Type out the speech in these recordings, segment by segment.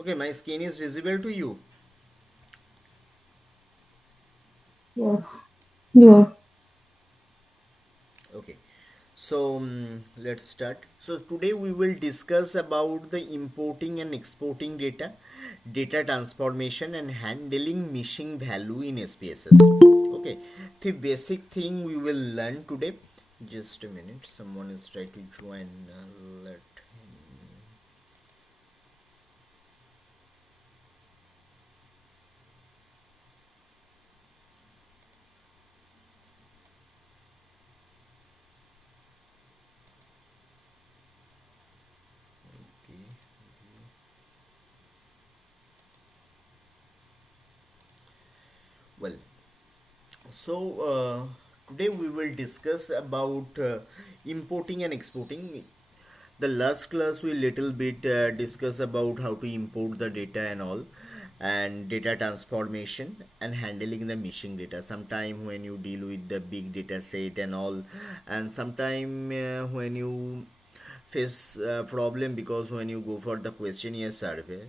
Okay, my skin is visible to you. Yes. Good. Okay, so let's start. So today we will discuss about the importing and exporting data, data transformation and handling missing value in SPSS. Okay, the basic thing we will learn today. Just a minute, someone is trying to join. Let okay. Well, so today we will discuss about importing and exporting. The last class we little bit discuss about how to import the data and all, and data transformation and handling the missing data. Sometime when you deal with the big data set and all, and sometime when you face problem because when you go for the questionnaire survey,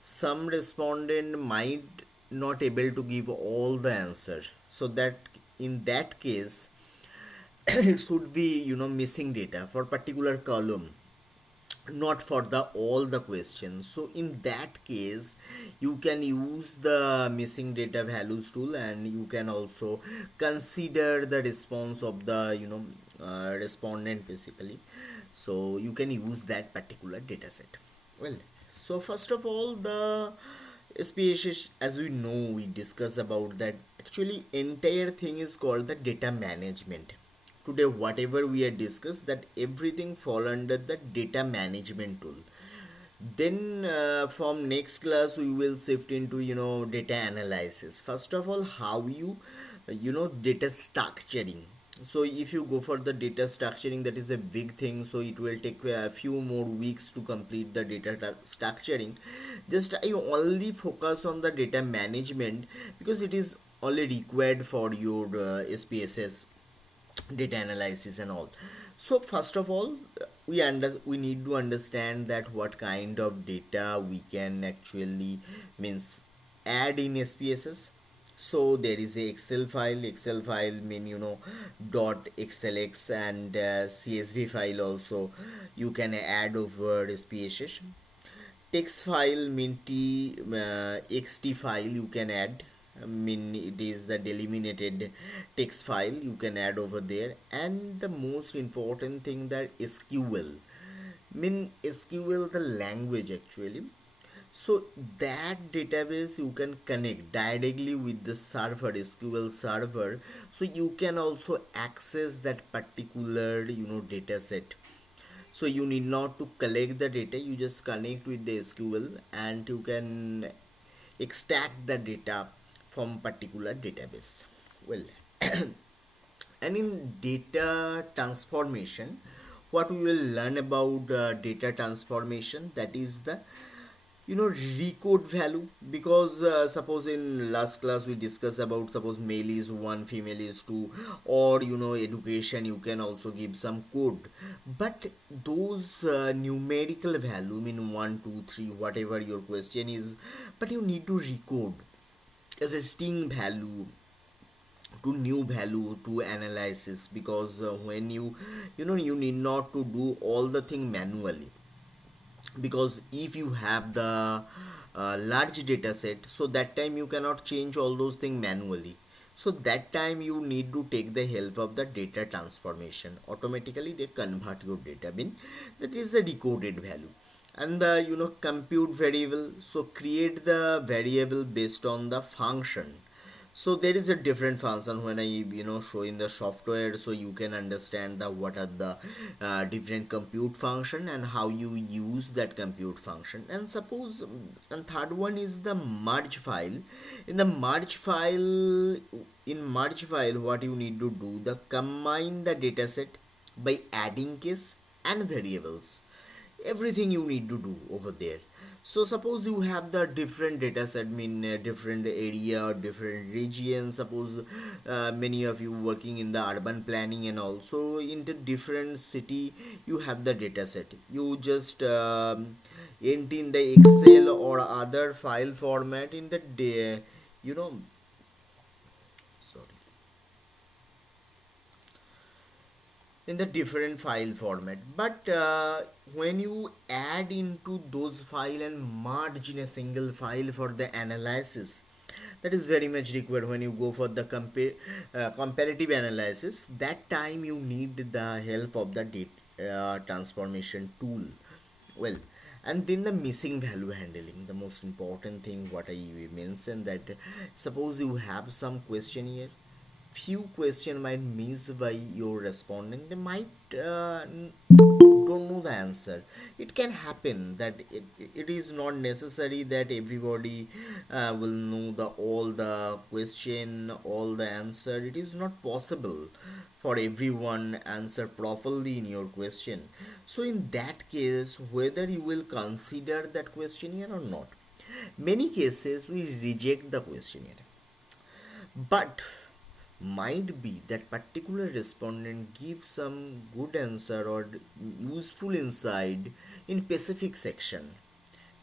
some respondent might not able to give all the answer, so that in that case it should be missing data for particular column, not for the all the questions. So in that case you can use the missing data values tool, and you can also consider the response of the respondent basically. So you can use that particular data set. Well, so first of all, the SPSS, as we know, we discuss about that. Actually, entire thing is called the data management. Today, whatever we have discussed, that everything fall under the data management tool. Then from next class we will shift into data analysis. First of all, how you data structuring. So if you go for the data structuring, that is a big thing, so it will take a few more weeks to complete the structuring. Just I only focus on the data management because it is only required for your SPSS data analysis and all. So first of all, we need to understand that what kind of data we can actually means add in SPSS. So there is a excel file mean dot xlx, and csv file also you can add over SPSS. Text file mean xt file you can add. I mean it is the delimited text file you can add over there. And the most important thing, that SQL mean SQL the language actually. So that database you can connect directly with the server, SQL server, so you can also access that particular data set. So you need not to collect the data, you just connect with the SQL and you can extract the data from particular database. Well, and in data transformation, what we will learn about data transformation, that is the recode value. Because suppose in last class we discussed about, suppose male is 1, female is 2, or education, you can also give some code. But those numerical value mean 1, 2, 3, whatever your question is, but you need to recode as a string value to new value to analysis. Because when you need not to do all the thing manually. Because if you have the large data set, so that time you cannot change all those things manually. So that time you need to take the help of the data transformation. Automatically they convert your data bin, that is the decoded value. And the compute variable, so create the variable based on the function. So there is a different function when I show in the software, so you can understand the what are the different compute function and how you use that compute function. And suppose and third one is the merge file. In the merge file, what you need to do, the combine the dataset by adding case and variables, everything you need to do over there. So suppose you have the different data set, mean different area or different region. Suppose many of you working in the urban planning, and also in the different city you have the data set. You just enter in the Excel or other file format in the you know sorry, in the different file format. But when you add into those file and merge in a single file for the analysis, that is very much required when you go for the comparative analysis. That time you need the help of the data transformation tool. Well, and then the missing value handling, the most important thing what I mentioned, that suppose you have some question here, few question might miss by your responding, they might don't know the answer. It can happen that it is not necessary that everybody will know the all the question, all the answer. It is not possible for everyone answer properly in your question. So in that case, whether you will consider that questionnaire or not, many cases we reject the questionnaire, but might be that particular respondent gives some good answer or useful insight in specific section.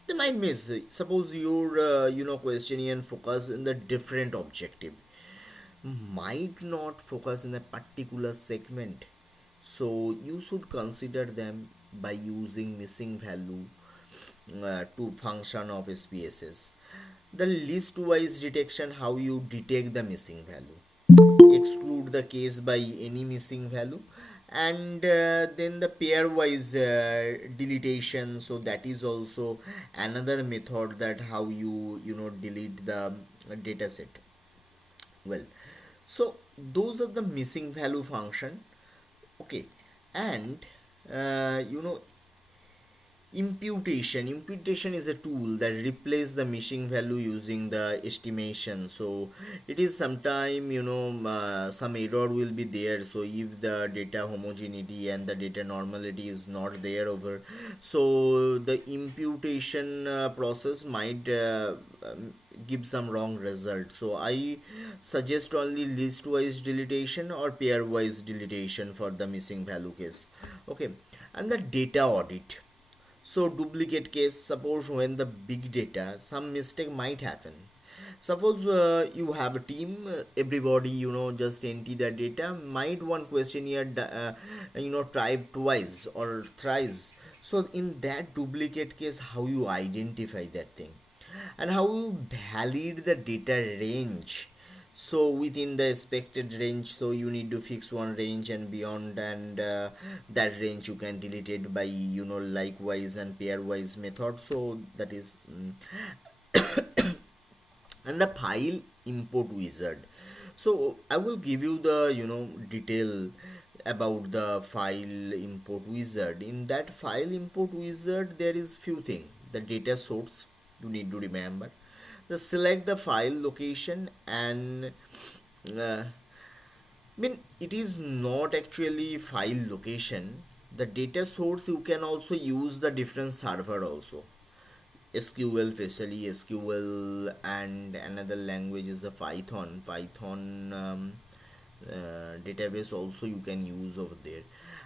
They might miss. Suppose your questionnaire focus in the different objective, might not focus in a particular segment. So you should consider them by using missing value to function of SPSS. The list wise detection, how you detect the missing value, exclude the case by any missing value, and then the pairwise deletion. So that is also another method that how you delete the data set. Well, so those are the missing value function. Okay, and imputation is a tool that replaces the missing value using the estimation. So it is sometime some error will be there. So if the data homogeneity and the data normality is not there over, so the imputation process might give some wrong result. So I suggest only list wise deletion or pair wise deletion for the missing value case. Okay, and the data audit. So duplicate case, suppose when the big data, some mistake might happen. Suppose you have a team, everybody just enter the data. Might one questionnaire try twice or thrice. So in that duplicate case, how you identify that thing, and how you validate the data range. So within the expected range, so you need to fix one range and beyond, and that range you can delete it by likewise and pairwise method. So that is and the file import wizard. So I will give you the detail about the file import wizard. In that file import wizard, there is few things. The data source you need to remember, the select the file location, and it is not actually file location. The data source, you can also use the different server also. SQL, especially SQL, and another language is a Python. Database also you can use over there.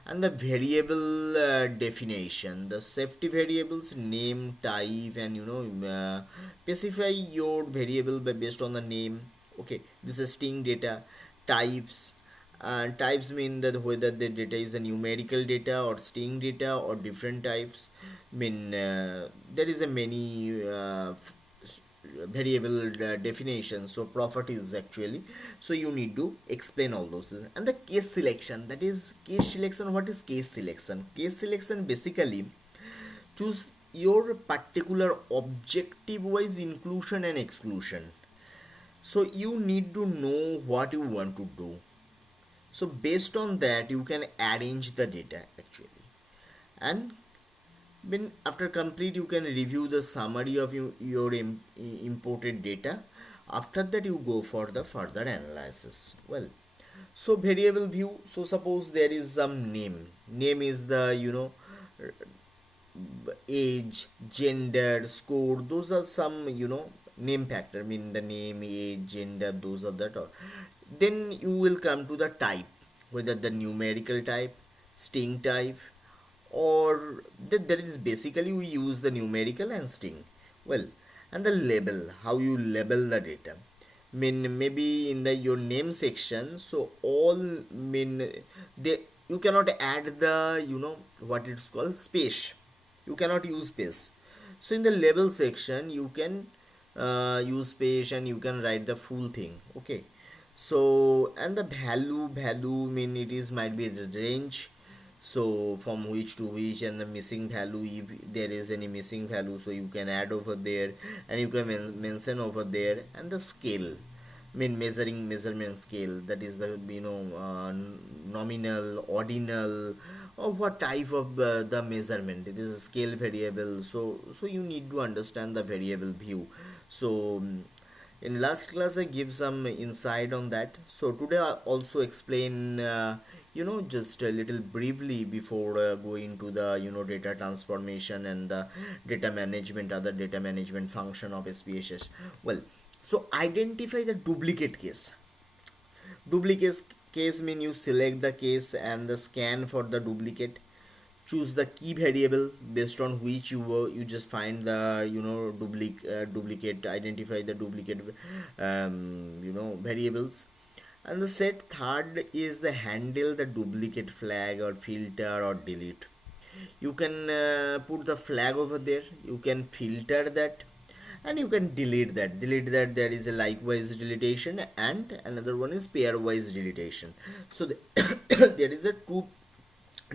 And the variable definition, the safety variables, name, type, and specify your variable based on the name. Okay, this is string data. Types, types mean that whether the data is a numerical data or string data or different types. There is a many variable definition, so properties actually. So you need to explain all those things. And the case selection, that is case selection. What is case selection? Case selection basically choose your particular objective wise inclusion and exclusion. So you need to know what you want to do. So based on that you can arrange the data actually. And when after complete, you can review the summary of your imported data. After that, you go for the further analysis. Well, so variable view. So suppose there is some name. Name is the age, gender, score. Those are some name factor. I mean the name, age, gender. Those are that. Then you will come to the type, whether the numerical type, string type, or there is basically we use the numerical and string. Well, and the label, how you label the data. Mean maybe in the your name section, so all mean they, you cannot add the, you know, what it's called space, you cannot use space. So in the label section you can use space and you can write the full thing. Okay, so and the value mean it is might be the range, so from which to which, and the missing value, if there is any missing value, so you can add over there and you can mention over there. And the scale, mean measuring measurement scale, that is the, you know, nominal, ordinal, or what type of the measurement, it is a scale variable. So you need to understand the variable view. So in last class I give some insight on that, so today I also explain, you know, just a little briefly before going to the, you know, data transformation and the data management, other data management function of SPSS. Well, so identify the duplicate case. Duplicate case mean you select the case and the scan for the duplicate. Choose the key variable based on which you just find the, you know, duplicate. Identify the duplicate, you know, variables. And the set third is the handle the duplicate flag or filter or delete. You can put the flag over there, you can filter that, and you can delete that. There is a likewise deletion and another one is pairwise deletion. So there is a two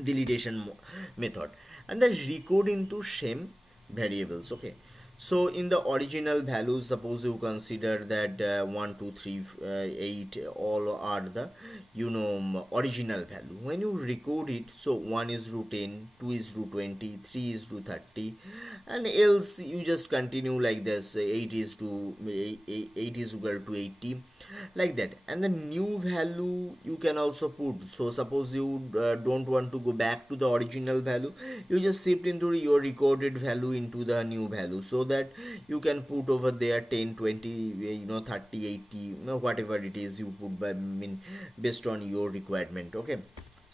deletion method, and the record into same variables. Okay, so in the original values, suppose you consider that 1 2 3 8 all are the, you know, original value. When you record it, so 1 is root 10, 2 is root 20, 3 is root 30, and else you just continue like this. 8 is to 8 is equal to 80, like that. And the new value you can also put. So suppose you don't want to go back to the original value, you just shift into your recorded value into the new value, so that you can put over there 10 20, you know, 30 80, you know, whatever it is you put by, I mean, based on your requirement. Okay,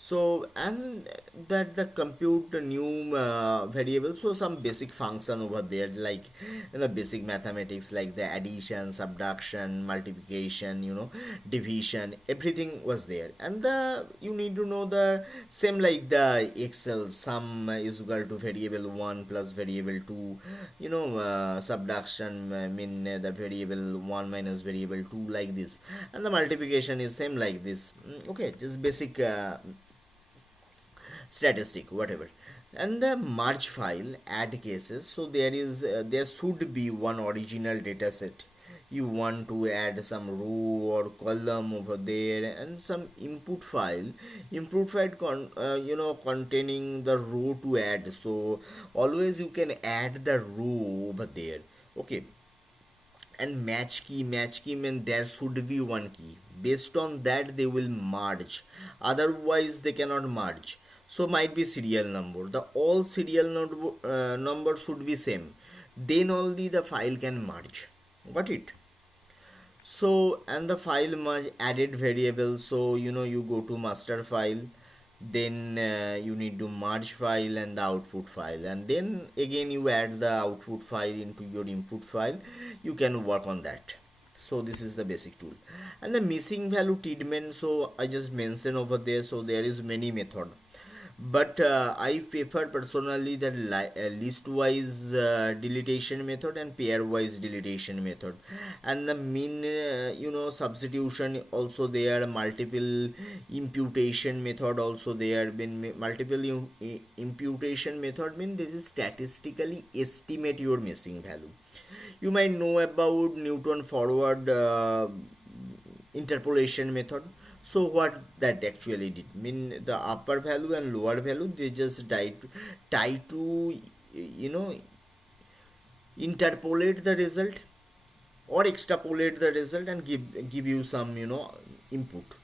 so and that the compute new variable, so some basic function over there, like in the basic mathematics, like the addition, subtraction, multiplication, you know, division, everything was there. And the, you need to know the same like the excel, sum is equal to variable 1 plus variable 2, you know, subtraction, I mean the variable 1 minus variable 2, like this. And the multiplication is same like this. Okay, just basic statistic, whatever. And the merge file add cases, so there is there should be one original data set. You want to add some row or column over there, and some input file you know, containing the row to add. So always you can add the row over there. Okay, and match key mean there should be one key, based on that they will merge, otherwise they cannot merge. So might be serial number, the all serial number should be same, then only the file can merge. Got it? So and the file merge added variable, so you know, you go to master file, then you need to merge file and the output file, and then again you add the output file into your input file. You can work on that. So this is the basic tool. And the missing value treatment, so I just mentioned over there, so there is many method, but I prefer personally the list-wise deletion method and pair-wise deletion method. And the mean, you know, substitution also there, multiple imputation method also there. Been multiple imputation method mean this is statistically estimate your missing value. You might know about Newton forward interpolation method. So what that actually did mean, the upper value and lower value, they just try to, you know, interpolate the result or extrapolate the result and give you some, you know, input.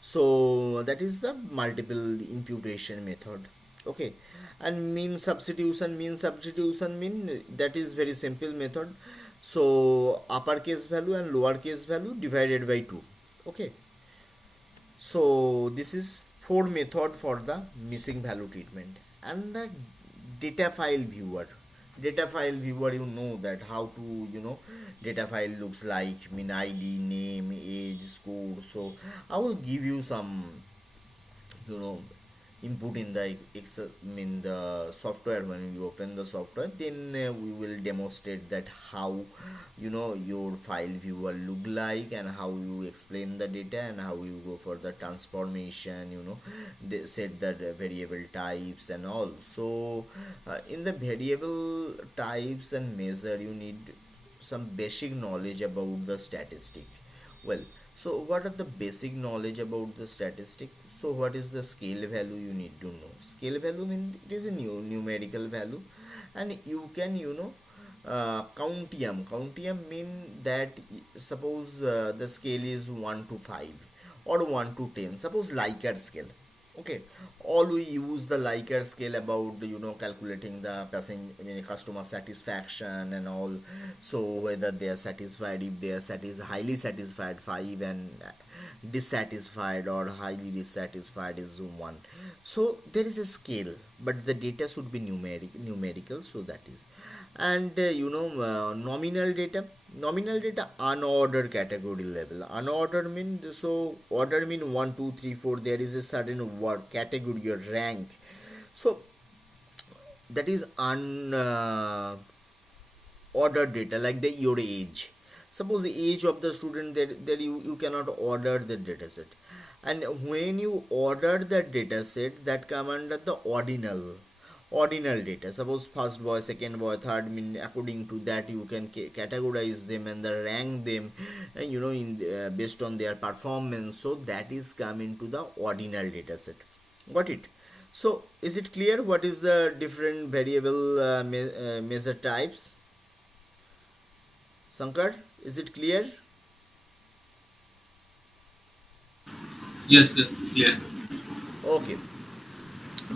So that is the multiple imputation method. Okay, and mean substitution mean that is very simple method. So uppercase value and lowercase value divided by 2. Okay, so this is four method for the missing value treatment. And the data file viewer, you know that how to, data file looks like, I mean, id, name, age, score. So I will give you some, you know input in the excel, in the software. When you open the software, then we will demonstrate that how, your file viewer look like, and how you explain the data, and how you go for the transformation, they set the variable types and all. So in the variable types and measure, you need some basic knowledge about the statistic. Well, so what are the basic knowledge about the statistic? So what is the scale value? You need to know. Scale value means it is a numerical value, and you can, countium. Countium mean that, suppose the scale is 1 to 5 or 1 to 10. Suppose Likert scale. Okay, all we use the Likert scale about, calculating the passenger, I mean, customer satisfaction and all. So whether they are satisfied, if they are highly satisfied 5, and dissatisfied or highly dissatisfied is 1. So there is a scale, but the data should be numerical. So that is, and nominal data unordered category level. Unordered mean, so order mean 1 2 3 4, there is a certain word category or rank. So that is ordered data, like your age. Suppose the age of the student, that you cannot order the data set. And when you order that data set, that come under the ordinal data. Suppose first boy, second boy, third, mean according to that you can categorize them and the rank them, and in based on their performance. So that is come into the ordinal data set. Got it? So is it clear what is the different variable measure types? Sankar, is it clear? Yes, yes, yeah. Okay.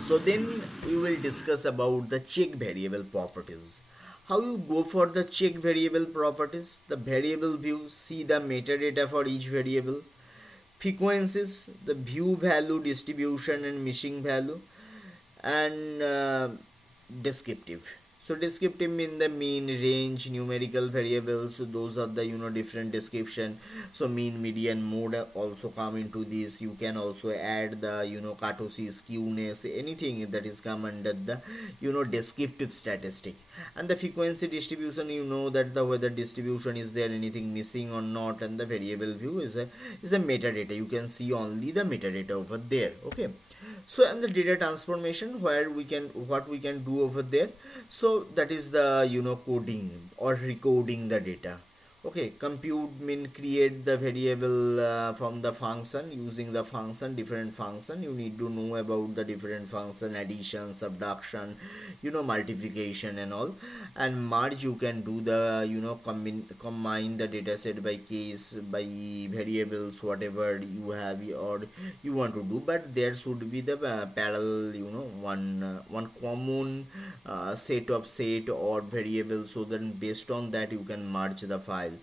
So then we will discuss about the check variable properties. How you go for the check variable properties? The variable view, see the metadata for each variable. Frequencies, the view value, distribution and missing value. And descriptive. So descriptive mean the mean, range, numerical variables. So those are the, different description. So mean, median, mode also come into this. You can also add the, kurtosis, skewness, anything that is come under the, descriptive statistic. And the frequency distribution, that the whether distribution is there, anything missing or not. And the variable view is a metadata. You can see only the metadata over there. Okay. So and the data transformation, where we can, what we can do over there. So that is the, coding or recoding the data. Okay, compute mean create the variable from the function, using the function, different function. You need to know about the different function, addition, subtraction, multiplication and all. And merge, you can do the, combine the data set by case, by variables, whatever you have or you want to do. But there should be the parallel, one common set of set or variables, so then based on that you can merge the file.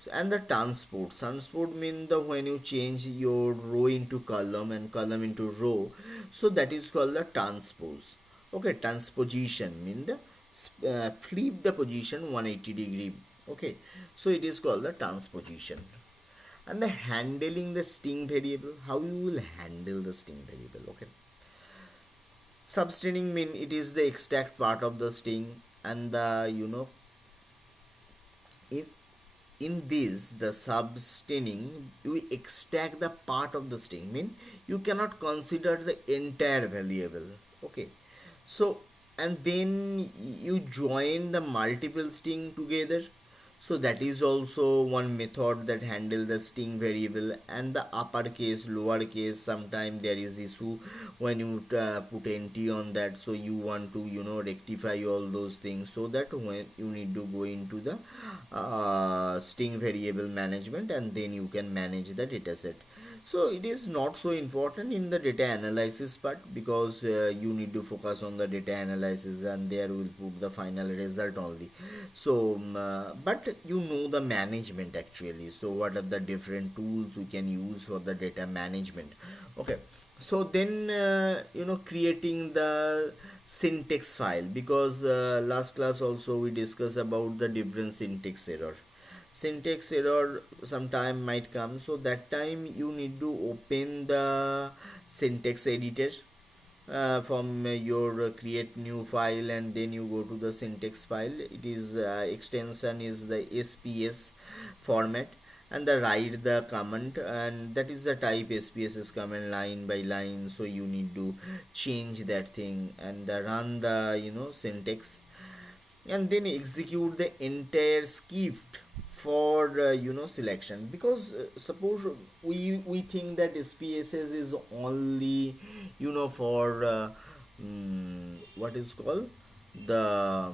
So, and the transport mean the when you change your row into column and column into row. So that is called the transpose. Okay, transposition mean the flip the position 180 degree. Okay, so it is called the transposition. And the handling the string variable, how you will handle the string variable. Okay, substringing mean it is the extract part of the string. And the, in in this, the substringing, you extract the part of the string, mean you cannot consider the entire variable. Okay, so and then you join the multiple string together. So that is also one method that handle the string variable. And the uppercase, lowercase, sometime there is issue when you put nt on that. So you want to, rectify all those things, so that when you need to go into the string variable management, and then you can manage the dataset. So it is not so important in the data analysis part, because you need to focus on the data analysis, and there will put the final result only. So but the management actually. So what are the different tools we can use for the data management? Okay, so then creating the syntax file, because last class also we discussed about the different syntax error sometime might come, so that time you need to open the syntax editor from your create new file, and then you go to the syntax file. It is extension is the SPSS format, and the write the command, and that is the type SPSS command line by line. So you need to change that thing and run the syntax, and then execute the entire script for selection. Because suppose we think that SPSS is only for what is called the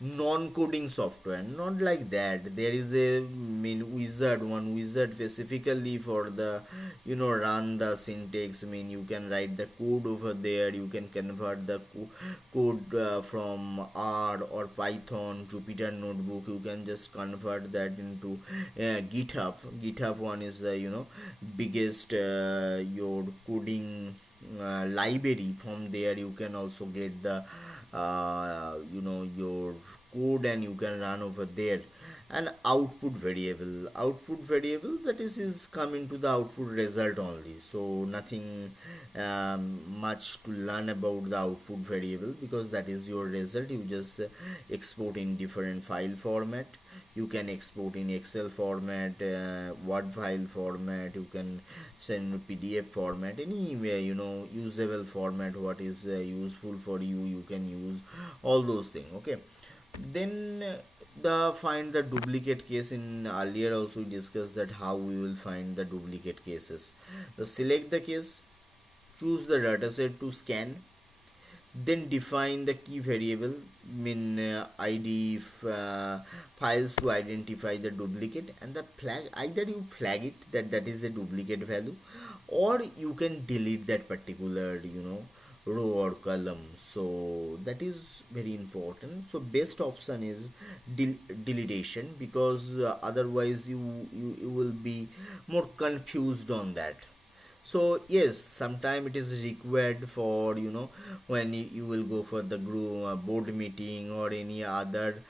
non-coding software. Not like that. There is a one wizard specifically for the run the syntax. You can write the code over there. You can convert the code from R or Python, Jupyter notebook. You can just convert that into github one is the biggest your coding library. From there you can also get the your code, and you can run over there. And output variable, that is coming to the output result only. So nothing much to learn about the output variable, because that is your result. You just export in different file format. You can export in Excel format, Word file format. You can send PDF format, any usable format. What is useful for you, you can use all those things. Okay, then the find the duplicate case. In earlier also we discussed that how we will find the duplicate cases. The select the case, choose the dataset to scan, then define the key variable, id files, to identify the duplicate, and the flag. Either you flag it that that is a duplicate value, or you can delete that particular row or column. So that is very important. So best option is deletion, because otherwise you will be more confused on that. So yes, sometime it is required for when you will go for the group board meeting or any other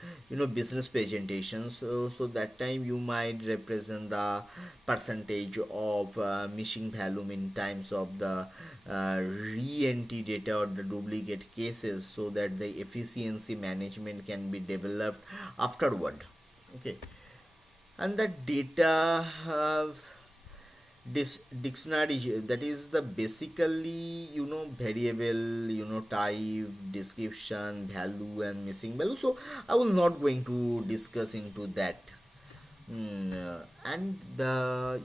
business presentation. So that time you might represent the percentage of missing value in times of the re-entry data or the duplicate cases, so that the efficiency management can be developed afterward. Okay, and the data dictionary, that is the basically variable, type, description, value, and missing value. So I will not going to discuss into that. And the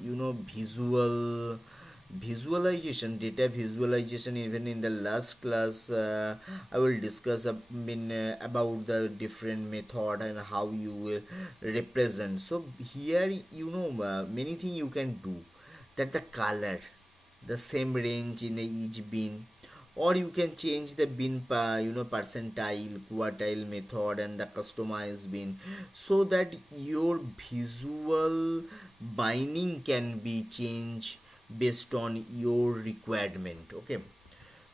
visualization, data visualization. Even in the last class I will discuss about the different method and how you will represent. So here many things you can do, that the color, the same range in each bin, or you can change the bin percentile, quartile method, and the customized bin, so that your visual binding can be changed based on your requirement. Okay,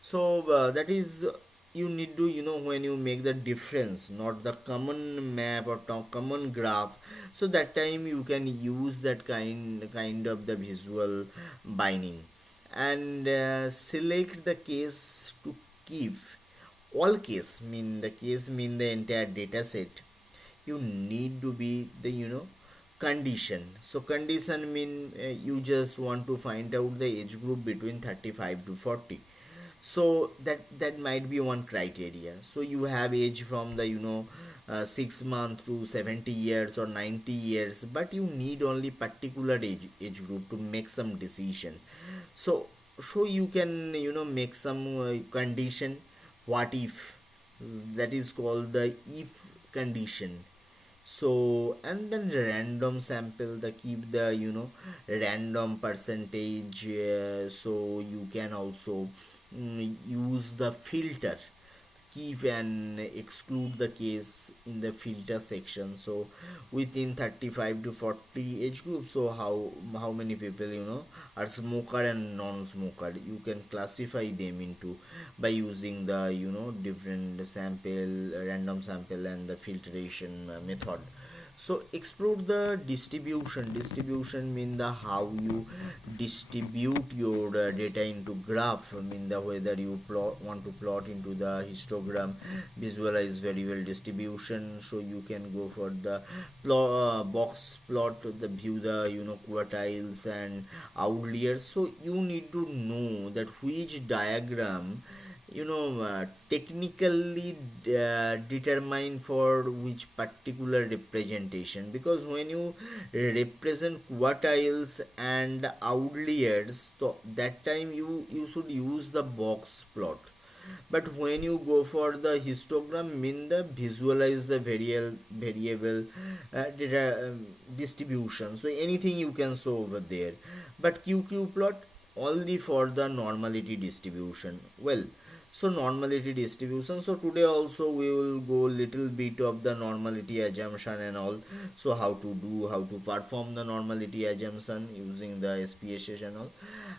so that is you need to when you make the difference, not the common map or common graph. So that time you can use that kind of the visual binding, and select the case to keep all case. The case the entire data set. You need to be the condition. So condition you just want to find out the age group between 35 to 40. So that might be one criteria. So you have age from the 6 months to 70 years or 90 years, but you need only particular age group to make some decision. So you can make some condition. What if, that is called the if condition. So and then random sample, the keep the random percentage. So you can also use the filter, keep and exclude the case in the filter section. So within 35 to 40 age group, so how many people are smoker and non-smoker, you can classify them into by using the different sample, random sample and the filtration method. So explore the distribution mean the how you distribute your data into graph. I mean the whether you want to plot into the histogram, visualize very well distribution, so you can go for the box plot to the view the quartiles and outliers. So you need to know that which diagram technically determine for which particular representation, because when you represent quartiles and outliers, so that time you should use the box plot. But when you go for the histogram, mean the visualize the variable data, distribution, so anything you can show over there. But QQ plot only for the normality distribution. Well, so normality distribution, so today also we will go little bit of the normality assumption and all. So how to perform the normality assumption using the SPSS and all,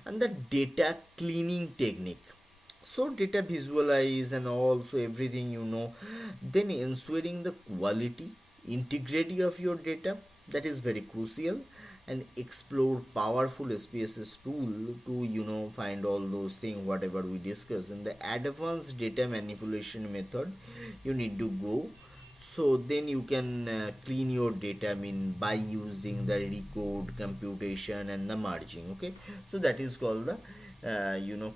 and the data cleaning technique. So data visualize and also everything, then ensuring the quality integrity of your data, that is very crucial. And explore powerful SPSS tool to find all those things whatever we discuss. And the advanced data manipulation method you need to go. So then you can clean your data, I mean by using the recode computation and the merging. Okay, so that is called the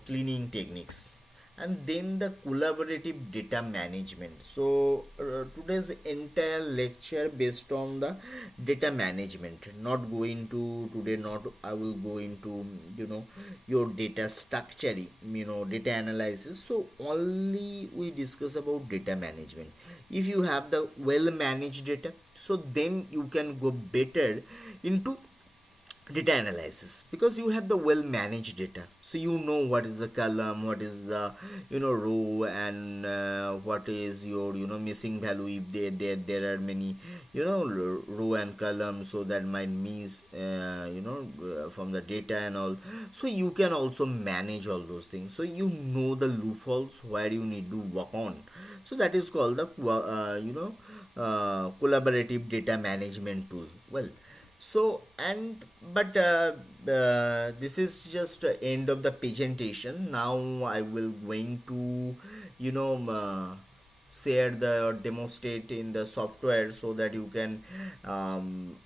cleaning techniques. And then the collaborative data management. So today's entire lecture based on the data management, not going to today, not I will go into your data structure, data analysis. So only we discuss about data management. If you have the well managed data, so then you can go better into data analysis, because you have the well managed data, so you know what is the column, what is the row, and what is your missing value if there are many row and column, so that might miss from the data and all. So you can also manage all those things, so you know the loopholes where you need to work on. So that is called the collaborative data management tool. Well, so and but this is just end of the presentation. Now I will going to you know share the or demonstrate in the software, so that you can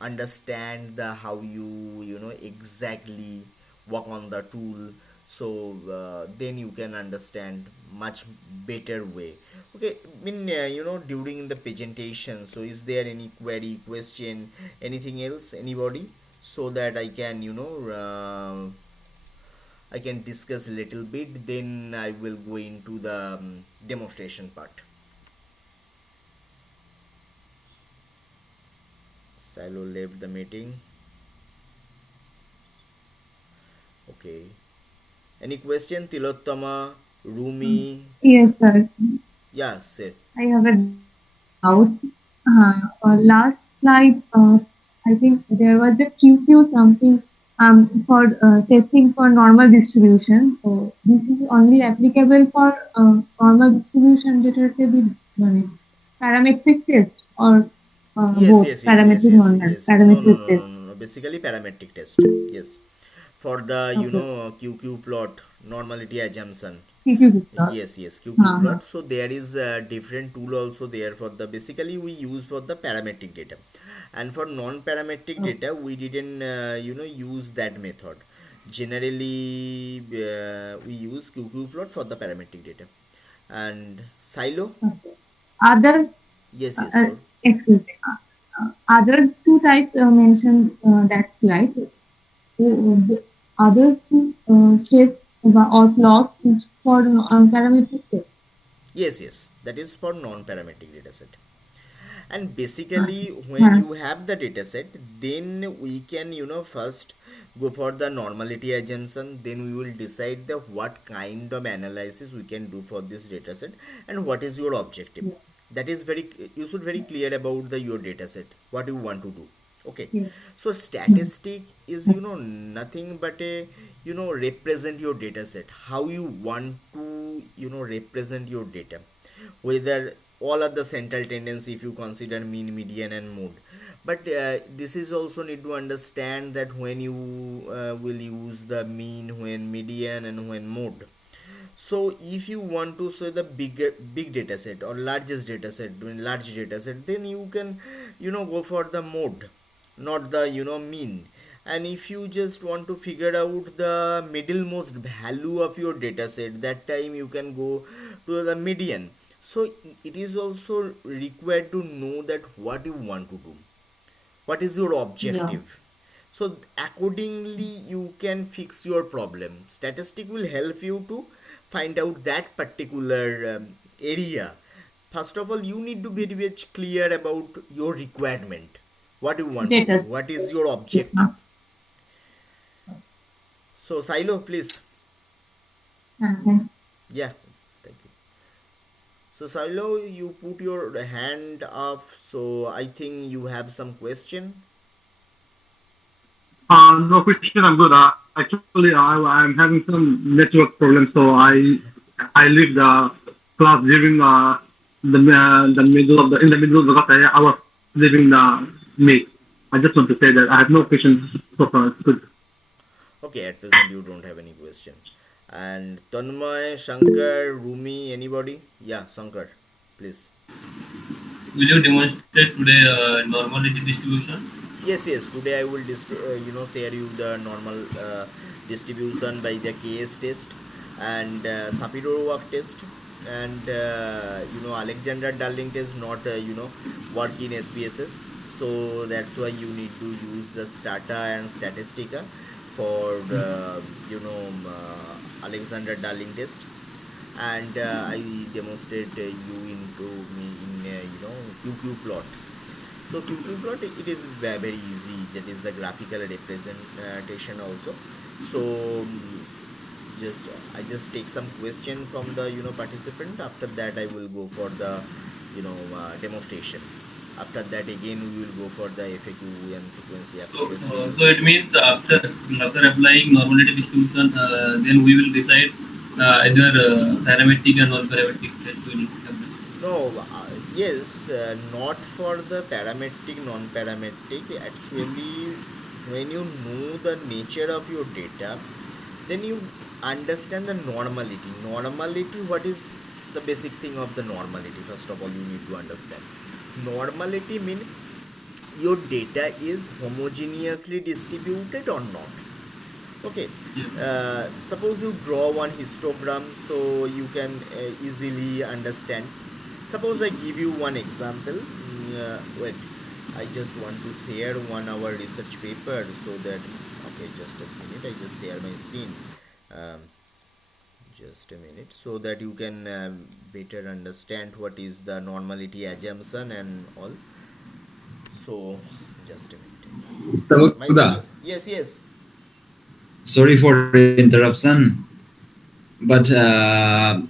understand the how you exactly work on the tool. So then you can understand much better way. Okay, I mean during the presentation, so is there any query, question, anything else, anybody, so that I can I can discuss a little bit, then I will go into the demonstration part. Silo left the meeting. Okay, any question, Tilottama, Rumi, Yes, sir. yeah, sir. I have a doubt. Last slide, I think there was a QQ something for testing for normal distribution. So this is only applicable for normal distribution যেটাতে মানে parametric test or Yes, both yes, yes, yes, parametric yes, yes. No, no, non-parametric no, no, test. no, no. Basically, parametric test. Yes, for the Okay. QQ plot normality assumption. QQ plot. Yes, yes, QQ हाँ हाँ. plot. So there is a different tool also there for the, basically we use for the parametric data, and for non-parametric Okay. data we didn't use that method. Generally, we use QQ plot for the parametric data. And Silo. Okay. Other Yes, Uh, yes, uh, sure. excuse me. Other two types mentioned that slide. The other two shapes or plots is for parametric test. Yes, yes, that is for non-parametric data set. And uh, basically when uh, you have the data set, then we can first go for the normality assumption, then we will decide the what kind of analysis we can do for this data set and what is your objective. yeah, That is very, you should very clear about the your data set, what you want to do. Okay, yeah, so yeah, statistic is nothing but a represent your data set, how you want to represent your data, whether all are the central tendency if you consider mean, median and mode. But this is also need to understand that when you will use the mean, when median and when mode. So if you want to say the big data set or largest data set, large data set, then you can go for the mode, not the mean. And if you just want to figure out the middlemost value of your data set, that time you can go to the median. So it is also required to know that what you want to do, what is your yeah, objective. So accordingly you can fix your problem. Statistic will help you to find out that particular area. First of all, you need to be very much clear about your requirement, what you want to do, data. what is your Yeah. objective. So Silo, please. Okay. Yeah, thank you. So Silo, you put your hand up, so I think you have some question. No question. I'm good. Actually, I'm having some network problems, so I leave the class during the middle of the in the middle because I was leaving the meet. I just want to say that I have no questions so far. It's good. Okay, at present you don't have any question. And Tanmay, Shankar, Rumi, anybody? Yeah, Shankar, please. Will you demonstrate today normality distribution? Yes, yes. Today I will share you the normal distribution by the KS test and Sapir-Whorf test and Alexander Darling test not work in SPSS. So that's why you need to use the Stata and Statistica for the Alexander Darling test. And I demonstrate you into me in QQ plot. So QQ plot, it is very easy. That is the graphical representation also. So just I just take some question from the participant. After that I will go for the demonstration. After that again we will go for the FAQ and frequency accuracy review. So it means after applying normality distribution, then we will decide either parametric and non-parametric test we need to apply. No, yes, not for the parametric, non-parametric. Actually, when you know the nature of your data, then you understand the normality. Normality, what is the basic thing of the normality? First of all, you need to understand. Normality means your data is homogeneously distributed or not. Okay, Yeah. suppose you draw one histogram so you can easily understand. Suppose I give you one example. Wait, I just want to share 1 hour research paper so that, okay, just a minute, I just share my screen. Um, just a minute so that you can better understand what is the normality assumption and all. So, just a minute. Mr. My Uda, screen, yes, yes. sorry for the interruption, but I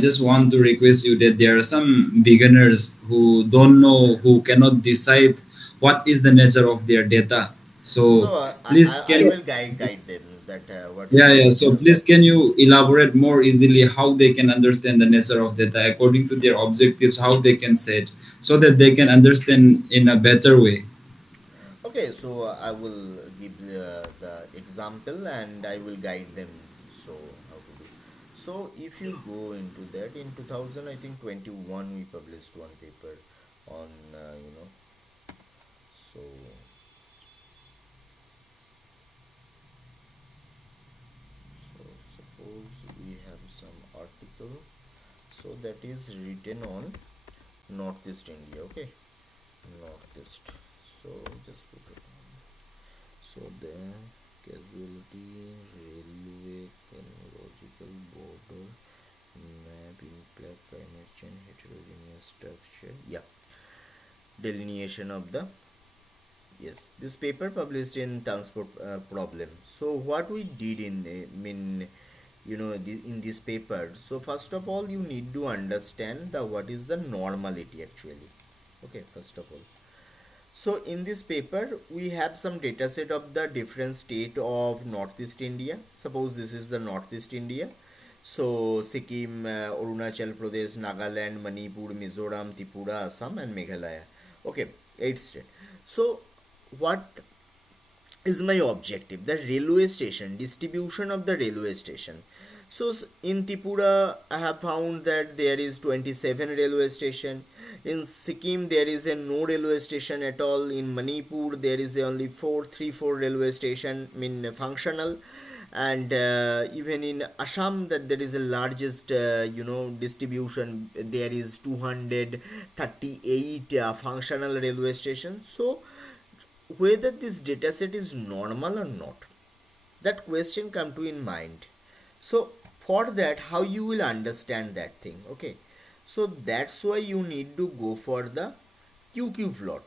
just want to request you that there are some beginners who don't know, who cannot decide what is the nature of their data. So So please I can will guide them that what is yeah, the yeah. nature So of that. please can you elaborate more easily how they can understand the nature of data according to their objectives, how they can set so that they can understand in a better way. Okay, so I will give the example and I will guide them. So how to do. So if you go into that in 2000, I think 21 we published one paper on so so suppose we have some article, so that is written on Northeast India. Okay, Northeast. So just put it on. So the casualty, railway, chronological border, map, impact, climate change, heterogeneous structure, Yeah, delineation of the, yes, this paper published in Transport Problem. So what we did in in this paper. So first of all, you need to understand the what is the normality actually. Okay, first of all. So in this paper, we have some data set of the different state of Northeast India. Suppose this is the Northeast India. So Sikkim, Arunachal Pradesh, Nagaland, Manipur, Mizoram, Tripura, Assam, and Meghalaya. Okay, 8 states. So what is my objective? The railway station, distribution of the railway station. So in Tripura I have found that there is 27 railway station. In Sikkim there is a no railway station at all. In Manipur there is only 4 railway station functional. And even in Assam, that there is the largest distribution, there is 238 functional railway stations. So whether this dataset is normal or not, that question come to in mind. So for that, how you will understand that thing? Okay, so that's why you need to go for the QQ plot.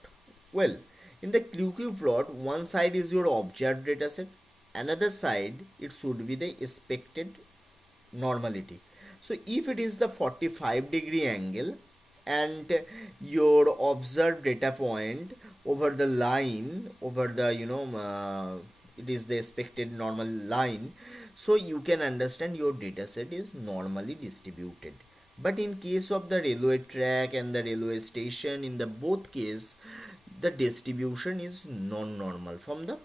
Well, in the QQ plot, one side is your observed dataset, another side it should be the expected normality. So if it is the 45-degree angle and your observed data point over the line, over the it is the expected normal line, so you can understand your data set is normally distributed. But in case of the railway track and the railway station, in the both case, the distribution is non-normal. From the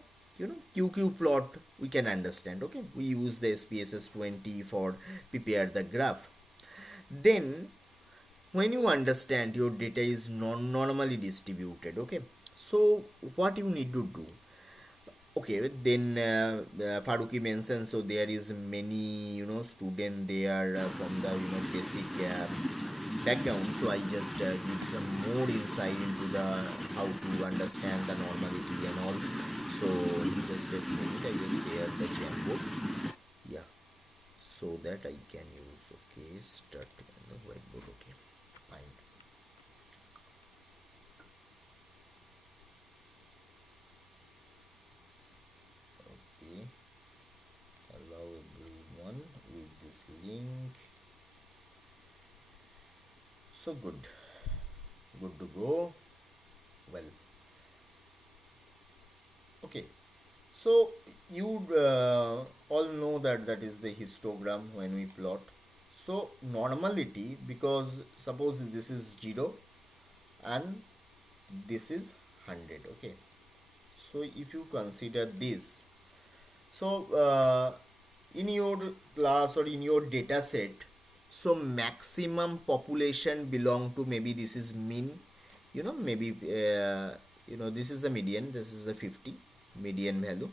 QQ plot we can understand. Okay, we use the SPSS 20 for prepare the graph. Then when you understand your data is non-normally distributed, okay, so what you need to do? Okay, then Faruqi mentioned, so there is many student, they are from the basic background. So I just give some more insight into the how to understand the normality and all. So just a minute, I just share the Jamboard. Yeah, so that I can use. Okay, start on the whiteboard. Okay, fine. Okay, allow everyone with this link. So good to go. Well, okay. So you all know that that is the histogram when we plot. So normality, because suppose this is 0 and this is 100. Okay. So if you consider this, so in your class or in your data set, so maximum population belong to, maybe this is mean, maybe this is the median, this is the 50 median value.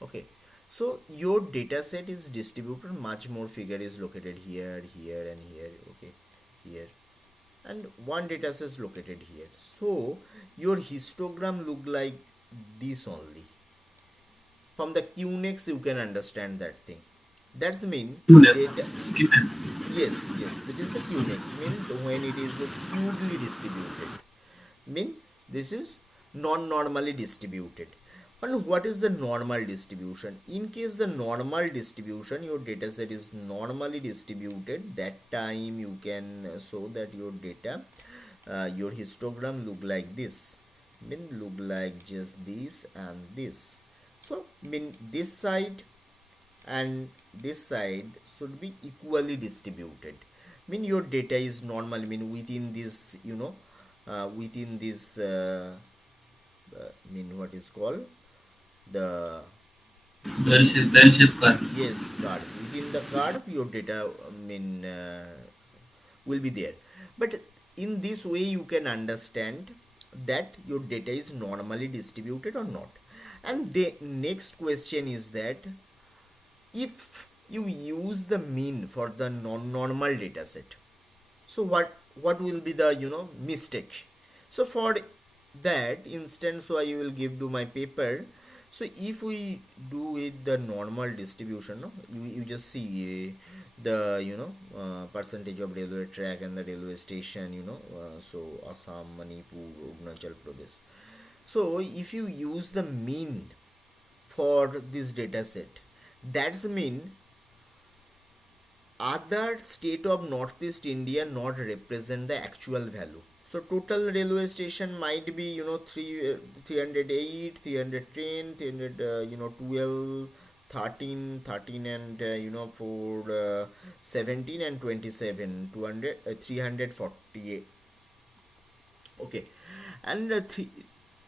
Okay, so your data set is distributed, much more figure is located here, here and here. Okay, here, and one data set is located here. So your histogram look like this only. From the QNX you can understand that thing. That's mean Unit. data. Schematics. Yes, that is the QNX. Mean when it is the skewedly distributed. Mean this is non-normally distributed. And what is the normal distribution? In case the normal distribution, your data set is normally distributed, that time you can show that your data, your histogram look like this. Mean look like just this and this. So mean this side and this side should be equally distributed. Mean your data is normal, mean within this within this mean what is called the, Bell shape curve. yes, card, within the card your data will be there. But in this way you can understand that your data is normally distributed or not. And the next question is that if you use the mean for the non-normal data set, so what will be the mistake? So for that instance, so I will give to my paper. So if we do with the normal distribution, no, you just see the percentage of railway track and the railway station, so Assam, Manipur, Arunachal Pradesh. So if you use the mean for this data set, that's mean other state of northeast India not represent the actual value. So total railway station might be 308, 310, 300, 12, 13, 13, and for 17 and 27, 200, 348. Okay, and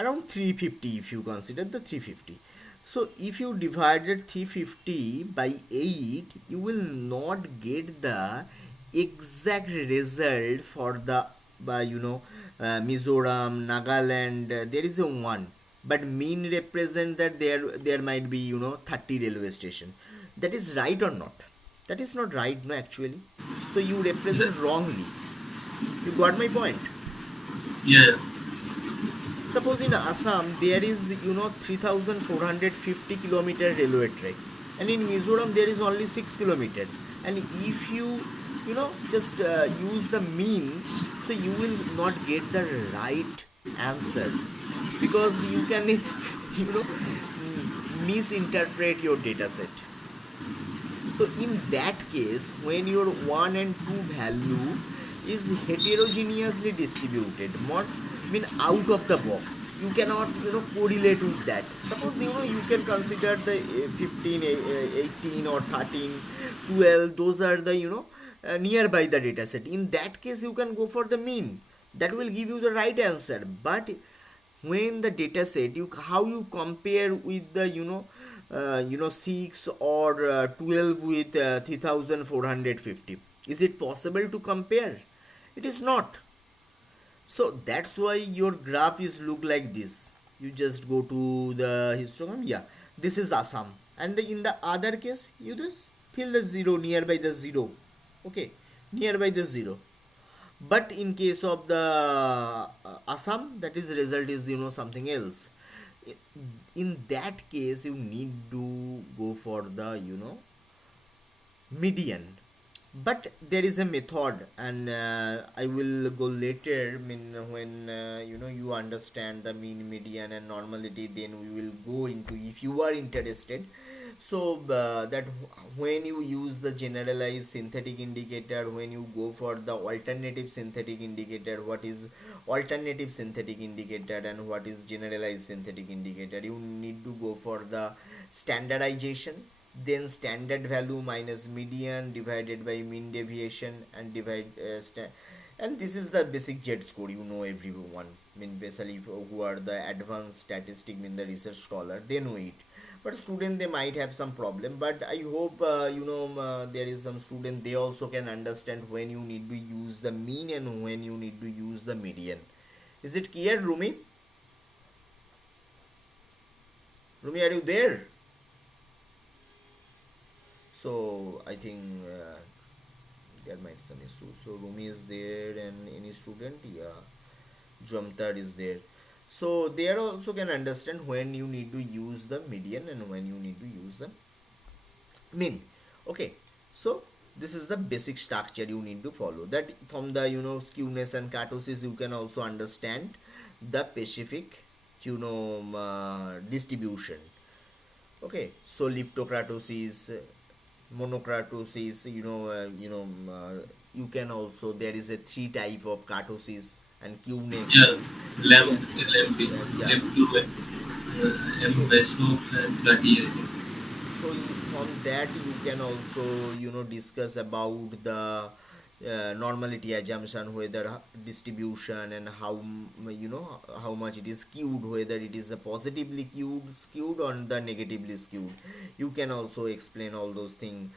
around 350 if you consider the 350. So if you divided 350 by 8, you will not get the exact result for the Mizoram, Nagaland. There is a one, but mean represent that there might be 30 railway station. That is right or not? That is not right, no, actually. So you represent Yes. wrongly. You got my point. Yeah. Yeah. Suppose in Assam there is 3450 kilometer railway track, and in Mizoram there is only 6 kilometer. And if you just use the mean, so you will not get the right answer, because you can misinterpret your data set. So in that case, when your 1 and 2 value is heterogeneously distributed, more mean out of the box, you cannot correlate with that. Suppose you can consider the 15, 18 or 13, 12. Those are the nearby the data set. In that case, you can go for the mean. That will give you the right answer. But when the data set, you how you compare with the 6 or 12 with 3450, is it possible to compare? It is not. So that's why your graph is look like this. You just go to the histogram. Yeah, this is Assam, and in the other case, you just fill the zero nearby the zero. Okay, nearby the zero. But in case of the Assam, that is result is something else. In that case, you need to go for the median. But there is a method, and I will go later. I mean, when you understand the mean, median, and normality, then we will go into, if you are interested. So that when you use the generalized synthetic indicator, when you go for the alternative synthetic indicator, what is alternative synthetic indicator and what is generalized synthetic indicator, you need to go for the standardization, then standard value minus median divided by mean deviation and and this is the basic Z score, everyone. I mean, basically who are the advanced statistic, mean the research scholar, they know it. But student, they might have some problem, but I hope there is some student, they also can understand when you need to use the mean and when you need to use the median. Is it clear, Rumi? Rumi, are you there? So I think there might be some issue. So Rumi is there, and any student, yeah, Jomtar is there. So they are also can understand when you need to use the median and when you need to use the mean. Okay, so this is the basic structure you need to follow. That from the skewness and kurtosis, you can also understand the specific distribution. Okay, so leptokurtosis, monocratosis, you can also, there is a three type of kurtosis and Yeah. yeah, yeah. Lamb two, So M Vaishno and Plati. so from that you can also discuss about the normality assumption, whether distribution and how how much it is skewed, whether it is a positively skewed or the negatively skewed. You can also explain all those things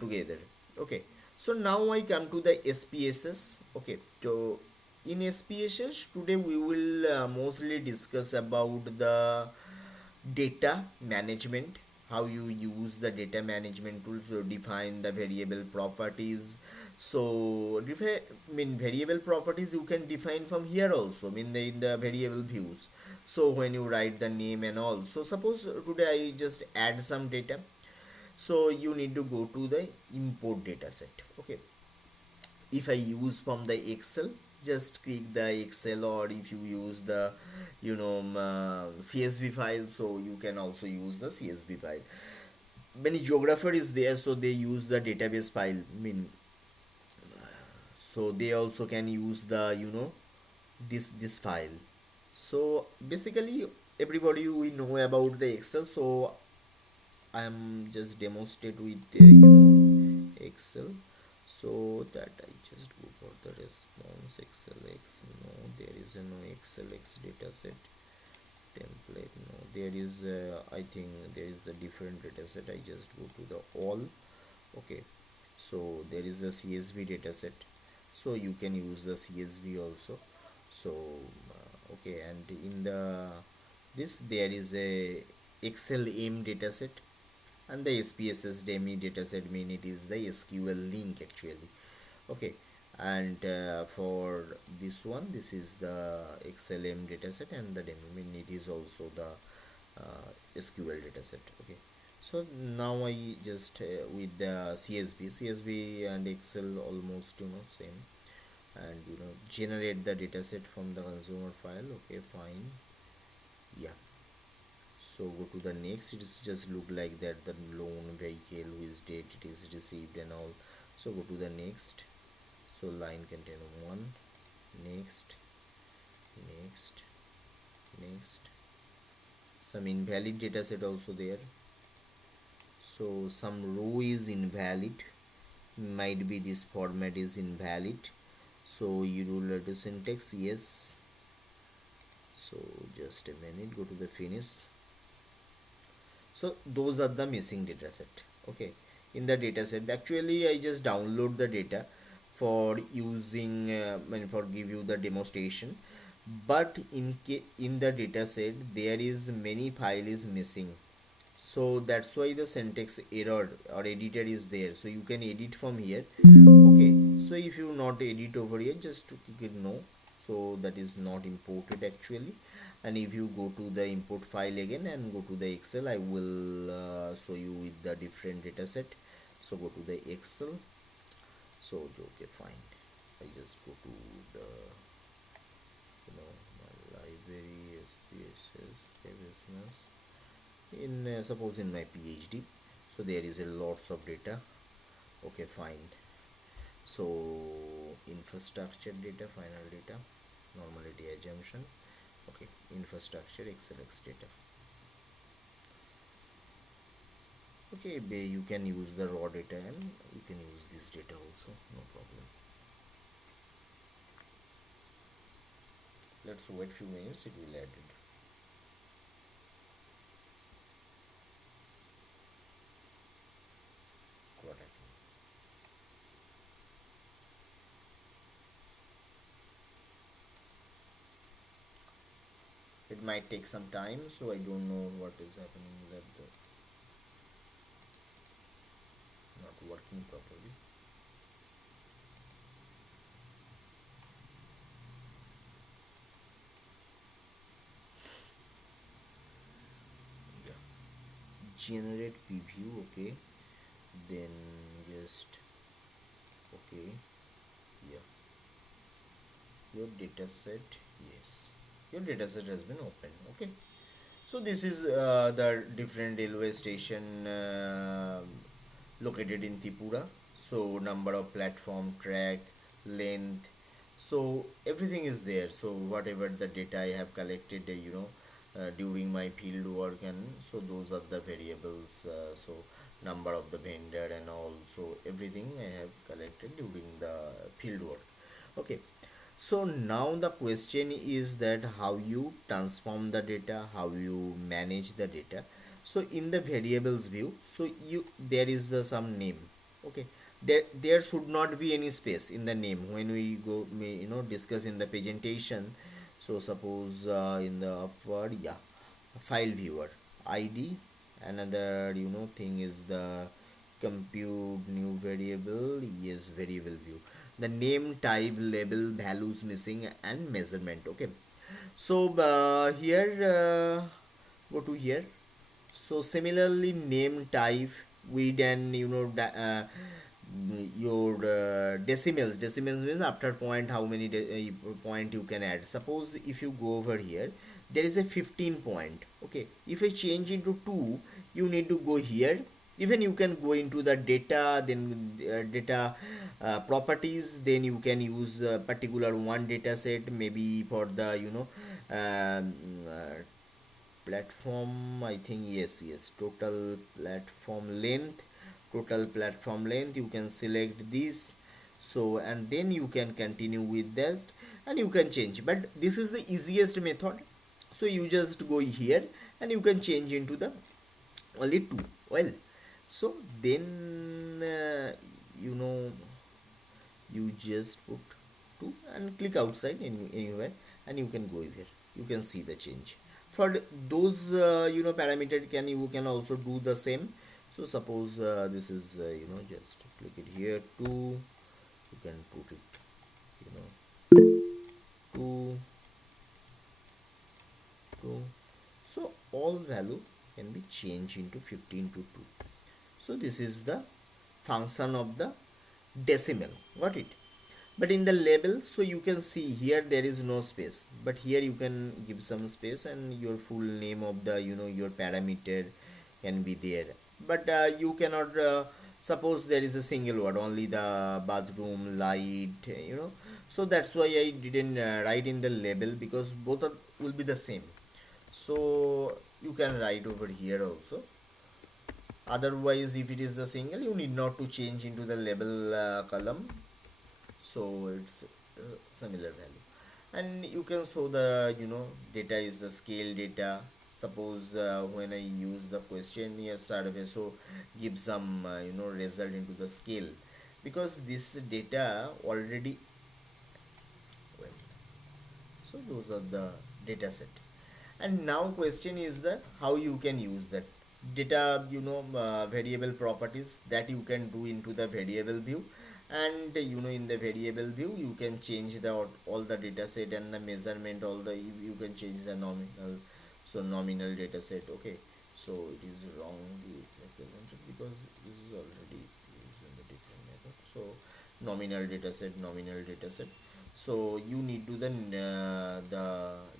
together. Okay, so now I come to the SPSS. Okay, so in SPSS today we will mostly discuss about the data management, how you use the data management tools to define the variable properties. So variable properties you can define from here also, in the variable views. So when you write the name and all, so suppose today I just add some data. So you need to go to the import data set. Okay, if I use from the Excel, just click the Excel, or if you use the CSV file, so you can also use the CSV file. When geographer is there, so they use the database file. I mean, so they also can use the this file. So basically everybody we know about the Excel, so I'm just demonstrate with Excel, so that I just go for the response Excel X. No, there is a no Excel X dataset template. No, there is I think there is a different dataset. I just go to the all. Okay, so there is a CSV dataset, so you can use the CSV also. So okay, and in the this there is a Excel M dataset, and the SPSS demi dataset mean it is the SQL link actually. Okay, and for this one, this is the XLM dataset, and the demo mean it is also the SQL dataset. Okay, so now I just with the CSV and Excel almost same, and generate the dataset from the consumer file. Okay, fine. Yeah, so go to the next. It is just look like that the loan vehicle whose date it is received and all. So go to the next. So line contain one. Next, next, next. Some invalid data set also there. So some row is invalid. Might be this format is invalid. So you will have to syntax yes. So just a minute. Go to the finish. So those are the missing data set. Okay, in the data set actually I just download the data for using for give you the demonstration, but in the data set there is many file is missing, so that's why the syntax error or editor is there, so you can edit from here. Okay, so if you not edit over here, just to click it no, so that is not imported actually. And if you go to the import file again and go to the Excel, I will show you with the different data set. So go to the Excel. So okay, fine, I just go to the my library SPSS business in suppose in my PhD. So there is a lots of data. Okay, fine. So infrastructure data, final data, normality assumption. Okay, infrastructure XLX data. Okay, you can use the raw data and you can use this data also, no problem. Let's wait few minutes, it will add it. What happened? It might take some time, so I don't know what is happening, that not working properly. Yeah, generate preview. Okay, then just okay. Yeah, your data set, yes, your data set has been opened. Okay, so this is the different railway station located in Tripura. So number of platform, track, length, so everything is there. So whatever the data I have collected, during my field work, and so those are the variables. So number of the vendor and also everything I have collected during the field work. Okay, so now the question is that how you transform the data, how you manage the data. So in the variables view, so you there is the some name. Okay, there should not be any space in the name when we go discuss in the presentation. So suppose in the upward, yeah, file viewer id, another thing is the compute new variable, yes, variable view, the name, type, label, values missing, and measurement. Okay, so here go to here. So similarly, name type, with an your decimals means after point how many point you can add. Suppose if you go over here, there is a 15 point. Okay, if I change into 2, you need to go here. Even you can go into the data, then data properties, then you can use a particular one data set maybe for the platform. I think yes, total platform length, you can select this. So and then you can continue with that, and you can change, but this is the easiest method. So you just go here and you can change into the only two. Well, so then you know you just put 2 and click outside anywhere, and you can go here. You can see the change for those parameter. You can also do the same. So suppose this is just click it here 2. You can put it, you know 2, 2. So all value can be changed into 15 to 2. So this is the function of the decimal. Got it? But in the label, so you can see here there is no space, but here you can give some space, and your full name of the your parameter can be there. But you cannot suppose there is a single word, only the bathroom light, so that's why I didn't write in the label, because both will be the same. So you can write over here also. Otherwise, if it is a single, you need not to change into the label column. So it's similar value. And you can show the data is the scale data. Suppose when I use the questionnaire survey, so give some result into the scale, because this data already, well, so those are the data set. And now question is that how you can use that data, variable properties that you can do into the variable view. And in the variable view you can change the all the data set and the measurement, all the you can change the nominal. So nominal data set. Okay, so it is wrongly represented because this is already used in the different method. So nominal data set. So you need to the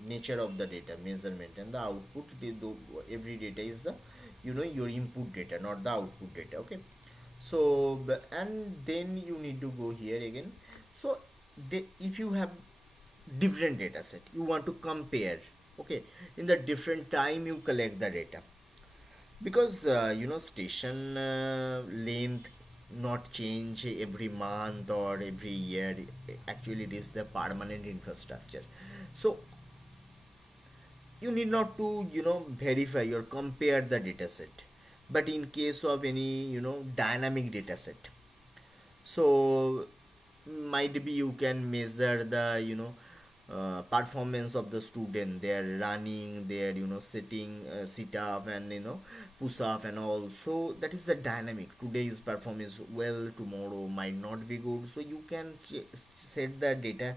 nature of the data measurement, and the output, every data is the your input data, not the output data. Okay, so and then you need to go here again. So if you have different data set, you want to compare. Okay, in the different time you collect the data, because station length not change every month or every year. Actually it is the permanent infrastructure. So you need not to verify or compare the data set. But in case of any dynamic data set, so might be you can measure the performance of the student, their running, their sitting, sit up, and push up and all. So that is the dynamic. Today's performance well, tomorrow might not be good. So you can set the data,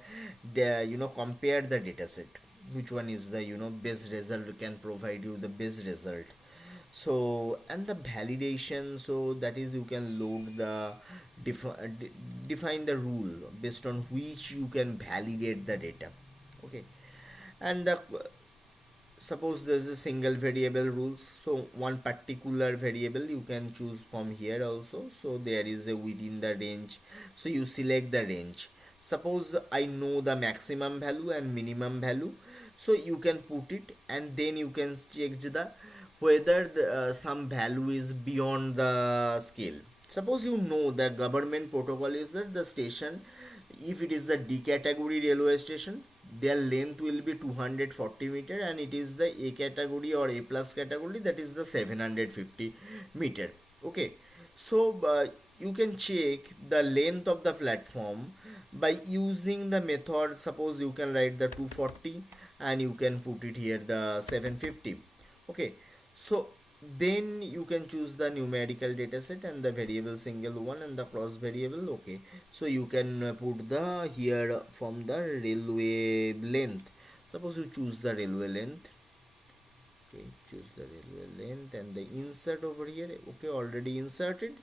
compare the data set, which one is the best result, can provide you the best result. So and the validation, so that is you can load the define the rule based on which you can validate the data. Okay, and suppose there's a single variable rules, so one particular variable you can choose from here also. So there is a within the range, so you select the range. Suppose I know the maximum value and minimum value, so you can put it, and then you can check the whether some value is beyond the scale. Suppose the government protocol is that the station, if it is the D category railway station, their length will be 240 meter, and it is the A category or A plus category, that is the 750 meter. Okay, so you can check the length of the platform by using the method. Suppose you can write the 240 and you can put it here the 750. Okay, so then you can choose the numerical dataset and the variable single one and the cross variable. Okay, so you can put the here from the railway length. Suppose you choose the railway length. Okay, choose the railway length and the insert over here. Okay, already inserted.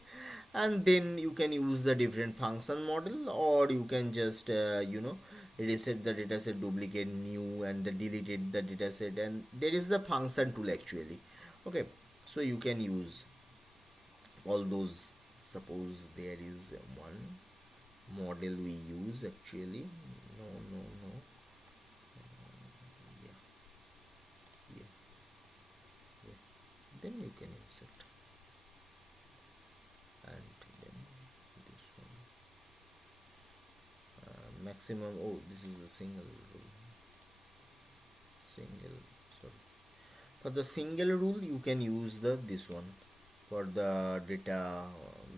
And then you can use the different function model, or you can just reset the dataset, duplicate new, and the deleted the dataset. And there is the function tool actually. Okay, so you can use all those. Suppose there is one model we use actually. No, no, no. Yeah, yeah, yeah. Then you can insert, and then this one, maximum. Oh, this is a single rule. Single, sorry. For the single rule, you can use the this one for the data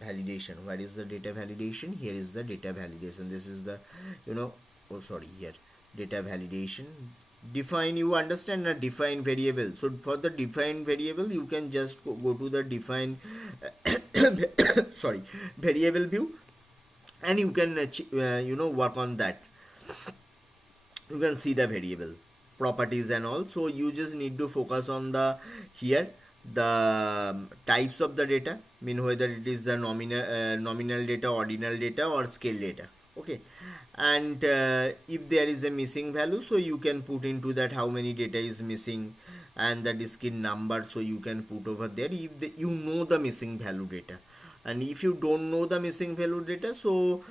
validation. Where is the data validation? Here is the data validation. This is the, oh sorry, here data validation. Define, you understand, a define variable. So for the define variable, you can just go to the define sorry, variable view, and you can work on that. You can see the variable properties and all. So you just need to focus on the here the types of the data, mean whether it is the nominal data, ordinal data, or scale data. Okay, and if there is a missing value, so you can put into that how many data is missing, and that is skin number, so you can put over there if you know the missing value data. And if you don't know the missing value data, so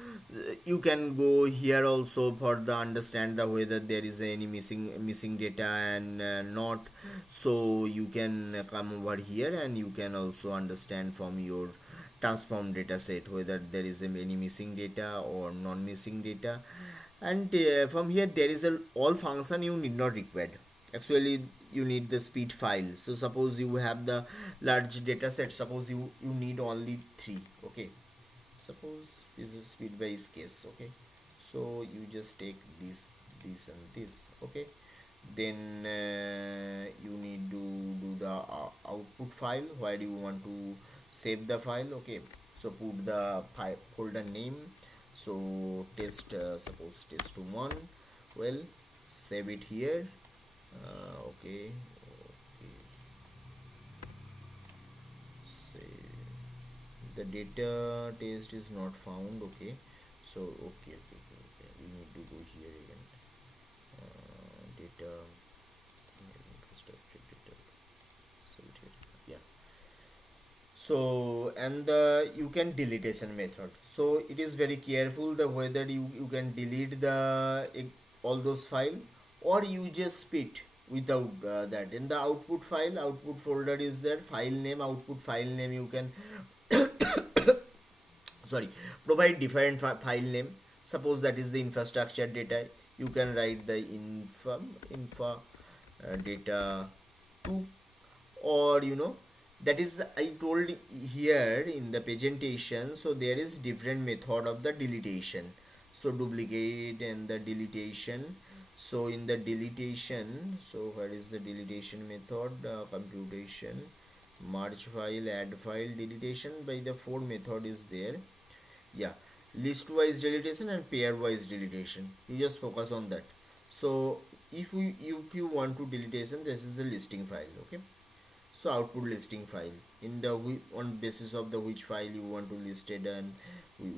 you can go here also for the understand the whether there is any missing data and not. So you can come over here, and you can also understand from your transform data set whether there is any missing data or non missing data. And from here there is a all function you need not required actually. You need the speed file. So suppose you have the large data set, suppose you need only three. Okay, suppose this is speed by case. Okay, so you just take this and this. Okay, then you need to do the output file where you want to save the file. Okay, so put the file folder name. So test, suppose test1. Well, save it here. Okay, okay, save. The data test is not found. Okay, so okay, okay, okay, okay. We need to go here again. Data infrastructure data. So it here. Yeah. So and the you can deletion method. So it is very careful the whether you can delete the all those file, or you just spit without that. In the output file, output folder is there, file name, output file name, you can sorry, provide different file name. Suppose that is the infrastructure data, you can write the info data 2. Or that is the I told here in the presentation. So there is different method of the deletion. So duplicate and the deletion. So in the deletion, so where is the deletion method? Computation, merge file, add file, deletion by the four method is there. Yeah, list wise deletion and pair wise deletion, you just focus on that. So if you want to deletion, this is the listing file. Okay, so output listing file in the on basis of the which file you want to list it, and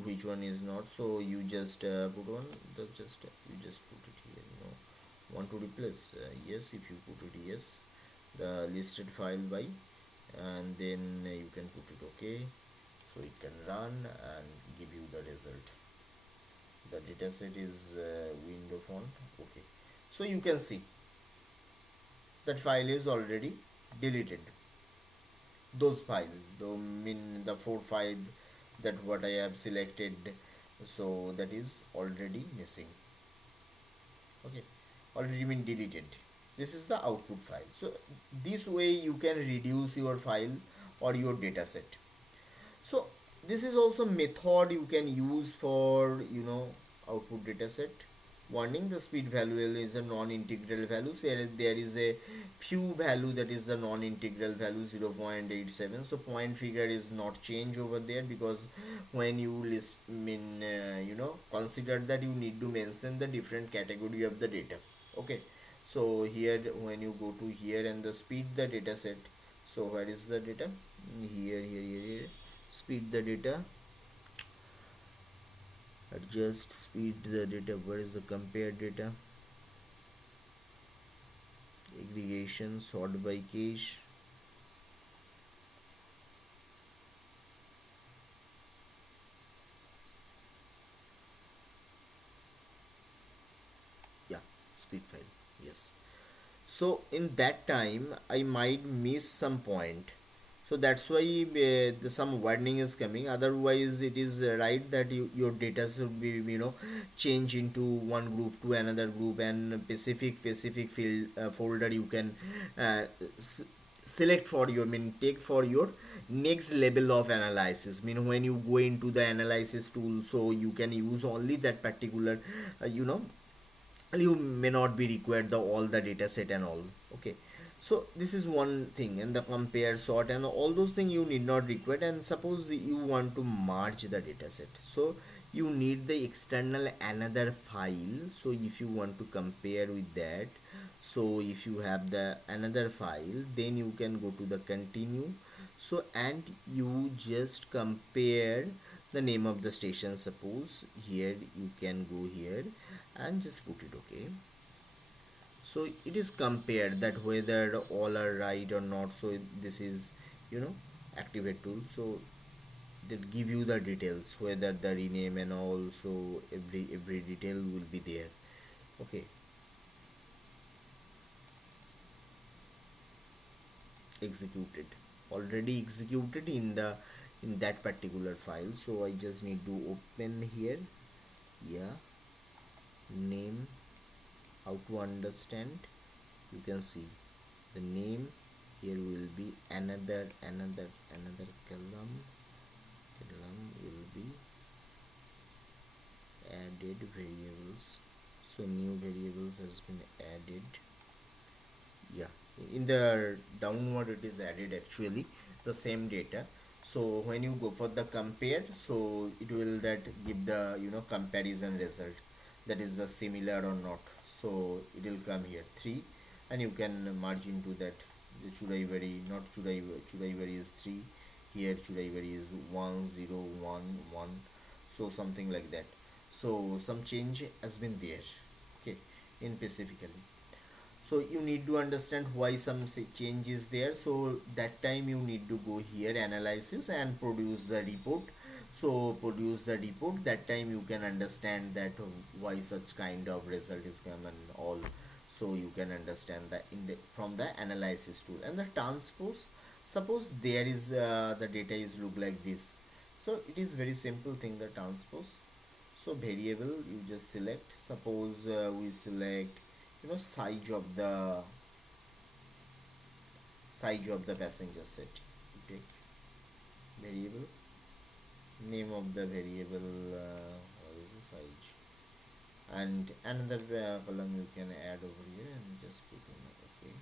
which one is not. So you just put on the just you just put it here. Want to replace, yes, if you put it yes, the listed file by, and then you can put it okay. So it can run and give you the result. The dataset is window font. Okay, so you can see that file is already deleted. Those files, the mean the 4 5 that what I have selected, so that is already missing. Okay, already been deleted. This is the output file. So this way you can reduce your file or your dataset. So this is also method you can use for output dataset. Warning, the speed value is a non-integral value. So there is a few value that is the non-integral value 0.87. So point figure is not change over there, because when you list mean consider that you need to mention the different category of the data. Okay, So here when you go to here and the speed the data set, so where is the data? Here, speed the data, adjust speed the data. Where is the compared data? Aggregation, sort by cache. Yeah, speed file, yes. So in that time I might miss some point, so that's why some warning is coming. Otherwise it is right that your data should be, change into one group to another group, and specific field folder you can uh, s- select for your, take for your next level of analysis. When you go into the analysis tool, so you can use only that particular you may not be required the all the data set and all. Okay, so this is one thing, and the compare, sort, and all those things you need not require. And suppose you want to merge the data set, so you need the external another file. So if you want to compare with that, so if you have the another file, then you can go to the continue. So and you just compare the name of the station. Suppose here you can go here and just put it. Okay, so it is compared that whether all are right or not. So this is, you know activate tool, so that give you the details whether the rename and all, so every detail will be there. Okay, executed, already executed in the in that particular file. So I just need to open here. Yeah, name, how to understand, you can see the name. Here will be another column will be added variables. So new variables has been added. Yeah, in the downward it is added actually, the same data. So when you go for the compare, so it will that give the, comparison result, that is the similar or not. So it will come here 3, and you can merge into that. The should I vary, not should I vary is 3, here should I vary is 1 0 1 1, so something like that. So some change has been there. Okay, in specifically, so you need to understand why some change is there. So that time you need to go here analysis and produce the report. So produce the report, that time you can understand that why such kind of result is come and all. So you can understand that in the from the analysis tool. And the transpose, suppose there is the data is look like this, so it is very simple thing, the transpose. So variable you just select, suppose we select, size of the passenger set. You take variable, name of the variable, what is the size, and another column you can add over here and just put in. Okay,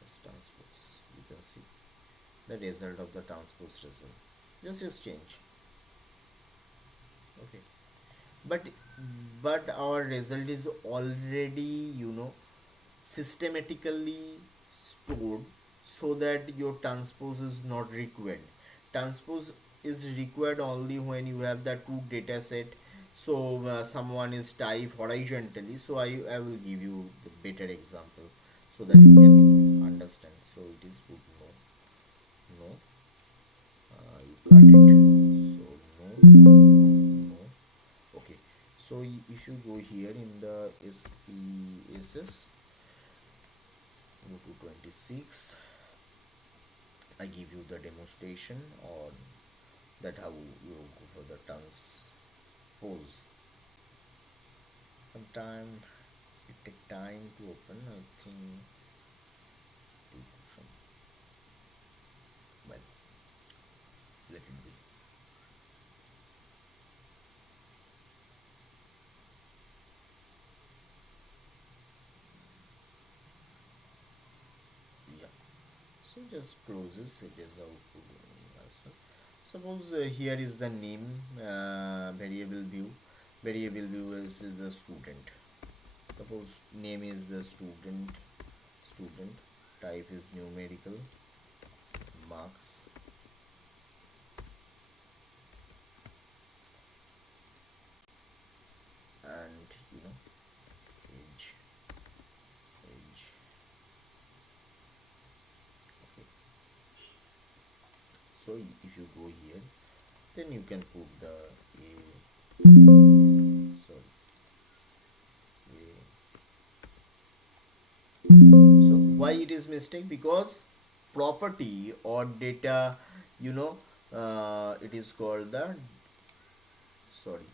that's transpose. You can see the result of the transpose result, just change. Okay, but our result is already, systematically stored, so that your transpose is not required. Transpose is required only when you have the two data set. So someone is type horizontally, so I will give you the better example so that you can understand. So it is put no, you cut it, so no. Okay, so if you go here in the SPSS, go to 26, I give you the demonstration on that how you go for the transpose. Sometime it take time to open, I think. To some, well, let it be. Yeah, so just closes, it is output. Suppose here is the name, variable view is the student. Suppose name is the student, type is numerical, marks, and age, age. Okay. So if you go here, then you can put the sorry a. So why it is mistake? Because property or data, you know, it is called the, sorry,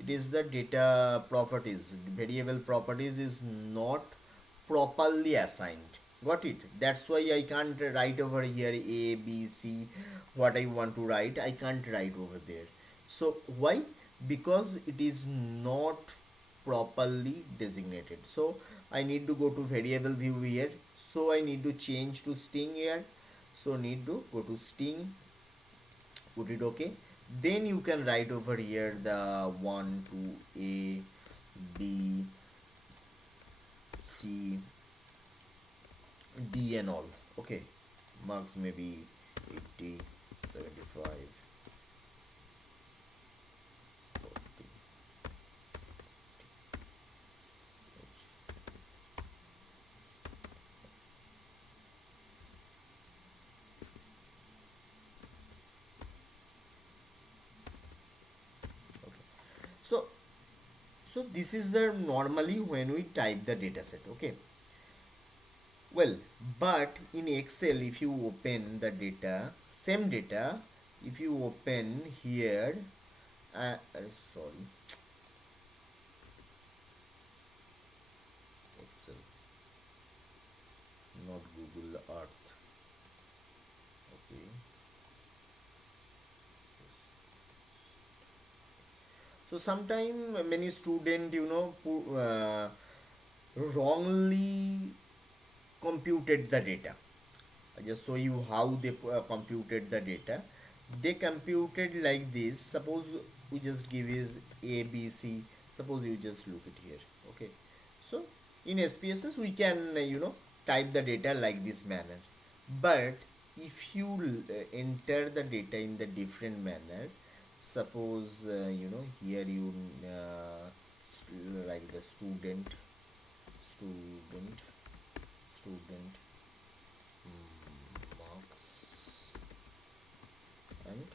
it is the data properties, variable properties is not properly assigned. Got it? That's why I can't write over here a b c, what I want to write I can't write over there. So why? Because it is not properly designated. So I need to go to variable view here, so I need to change to string here. So need to go to string, put it okay. Then you can write over here the 1 2 a b c d and all. Okay, marks maybe 80, 75, 40. Okay, so this is the normally when we type the data set. Okay, well, but in Excel, if you open the data, same data, if you open here, sorry, Excel, not Google Earth. Okay, so sometime many student, wrongly computed the data. I just show you how they computed the data. They computed like this. Suppose we just give is A B C. Suppose you just look it here. Okay. So in SPSS we can type the data like this manner. But if you enter the data in the different manner, suppose here you like the student, student marks and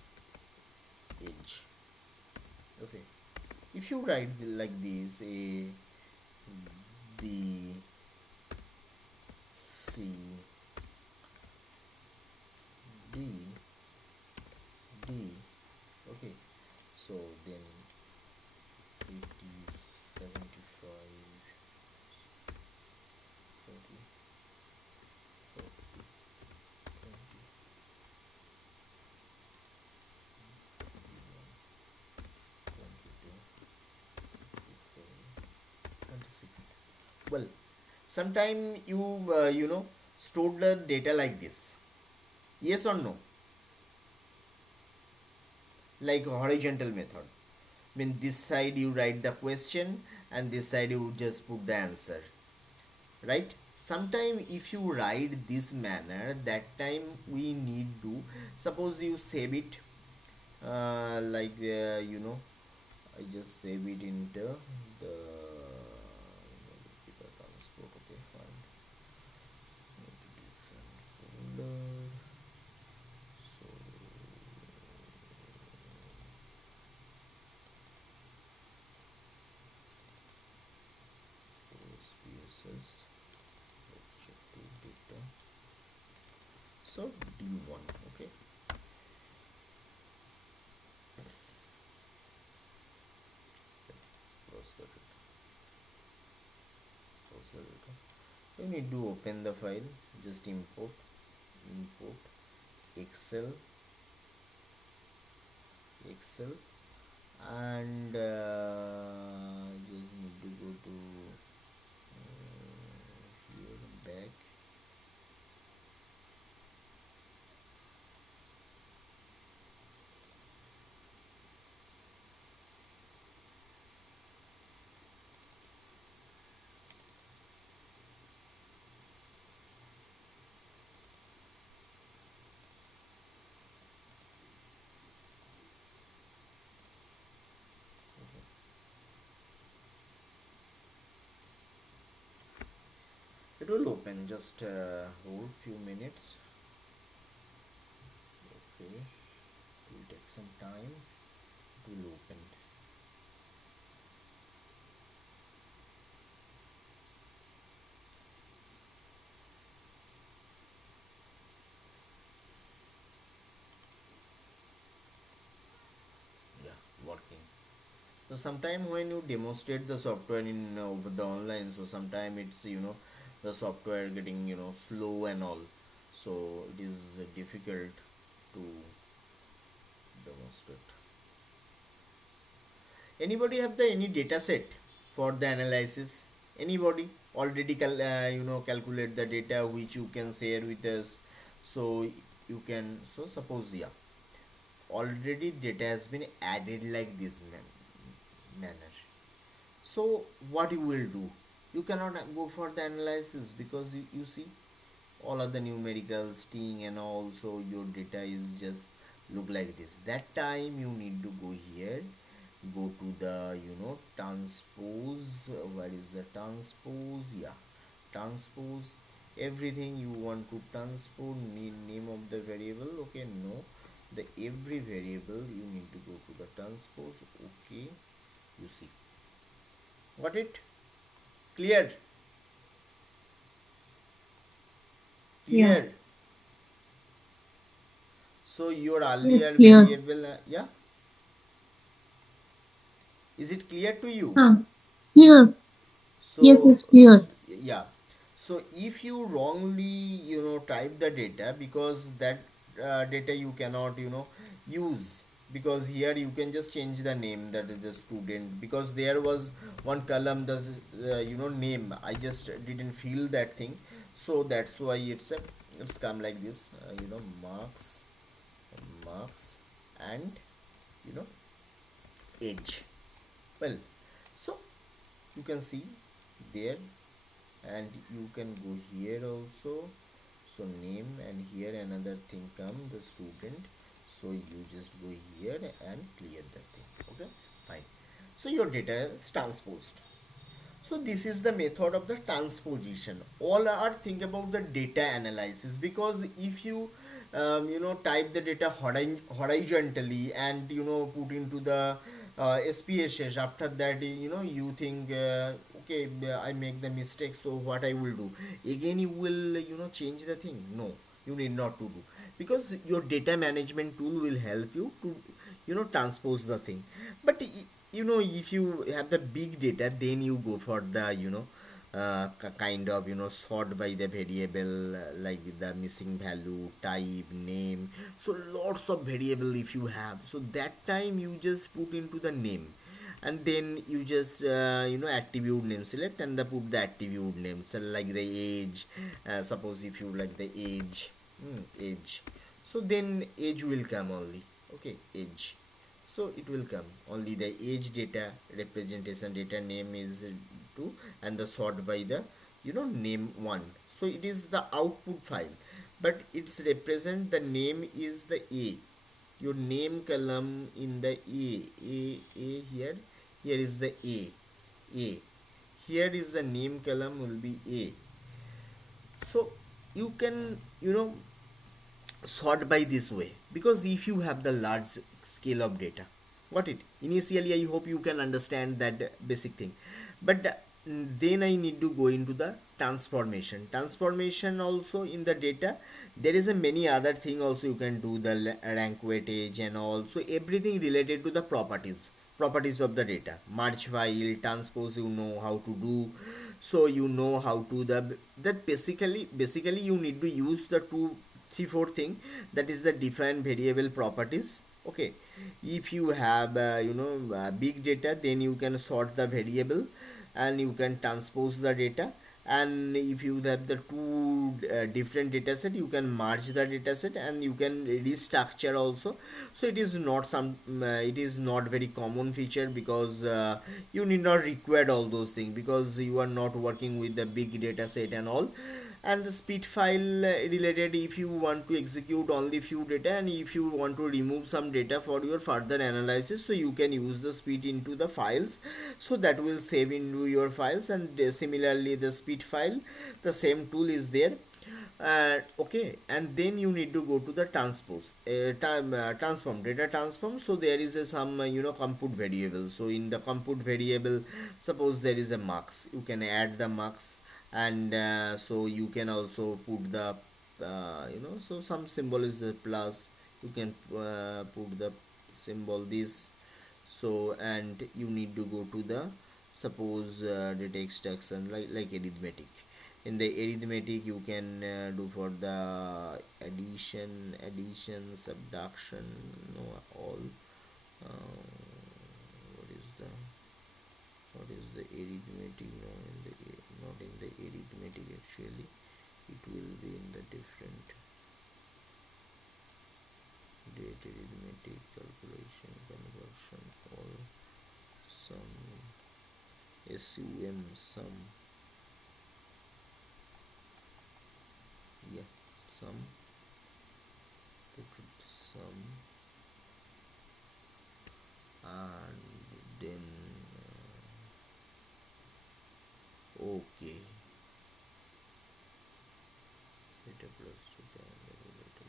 age. Okay, if you write like this a b c d d, okay, so then 80, 75, 30, 40, 20, 22, 26. Well, sometime you stored the data like this. Yes or no? Like horizontal method. I mean, this side you write the question and this side you just put the answer, right? Sometime if you write this manner, that time we need to, suppose you save it, I just save it into the transport. Okay, fine. Into different folder. So SPSS objective data. So D1. Okay. Browser it. Browser it. You need to open the file. Just import Excel, Excel, and just need to go to here back. It will open. Just hold few minutes. Okay, it will take some time. It will open. Yeah, working. So sometime when you demonstrate the software in over the online, so sometime it's the software getting slow and all, so it is difficult to demonstrate. Anybody have the any data set for the analysis? Anybody already calculate the data which you can share with us, so you can, so suppose, yeah, already data has been added like this manner. So what you will do, you cannot go for the analysis because you see all of the numericals sting and also your data is just look like this. That time you need to go here, go to the transpose. Where is the transpose? Yeah, transpose everything you want to transpose. Name of the variable, okay, no, the every variable you need to go to the transpose. Okay, you see, got it? Clear? Yeah. Clear? So your Yes, earlier clear. variable, yeah, is it clear to you? Huh. Clear. Yes, So it's clear. yeah, so if you wrongly type the data, because that data you cannot use, because here you can just change the name, that is the student, because there was one column, the name, I just didn't feel that thing, so that's why it's come like this, marks and you know age. Well, so you can see there, and you can go here also, so name, and here another thing come, the student, so you just go here and clear that thing. Okay, fine. So your data is transposed. So this is the method of the transposition. All are think about the data analysis, because if you type the data horizontally and put into the SPSS, after that you think okay, I make the mistake, so what I will do again, you will change the thing. No, you need not to do, because your data management tool will help you to transpose the thing. But if you have the big data, then you go for the kind of sort by the variable, like the missing value, type, name, so lots of variable if you have, so that time you just put into the name, and then you just attribute name select, and the put the attribute name, so like the age, suppose if you like the age, age, so then age will come only. Okay, age, so it will come only the age data, representation data, name is 2, and the sort by the name 1, so it is the output file, but it's represent the name is the a, your name column in the a here, here is the a, here is the name column will be a, so you can sort by this way, because if you have the large scale of data, got it? Initially I hope you can understand that basic thing, but then I need to go into the transformation also in the data. There is a many other thing also, you can do the rank weightage and also everything related to the properties of the data, merge file, transpose, you know how to do, so you know how to the that basically you need to use the two three four thing, that is the define variable properties. Okay, if you have big data, then you can sort the variable and you can transpose the data, and if you have the two different data set, you can merge the data set and you can restructure also. So it is not very common feature, because you need not require all those things, because you are not working with the big data set and all, And the speed file related, if you want to execute only few data and if you want to remove some data for your further analysis, so you can use the speed into the files, so that will save into your files. And similarly the speed file, the same tool is there. Okay, and then you need to go to the transpose transform, data transform. So there is a some compute variable. So in the compute variable, suppose there is a marks, you can add the marks. And so you can also put the so some symbol is a plus, you can put the symbol this. So and you need to go to the, suppose data extraction, like arithmetic. In the arithmetic you can do for the addition, subtraction, no, all. What is the, what is the arithmetic? No, in the not in the arithmetic actually, it will be in the different date arithmetic, calculation, conversion, all, sum, sum, yeah, sum, put it sum. And then okay, data plus data, data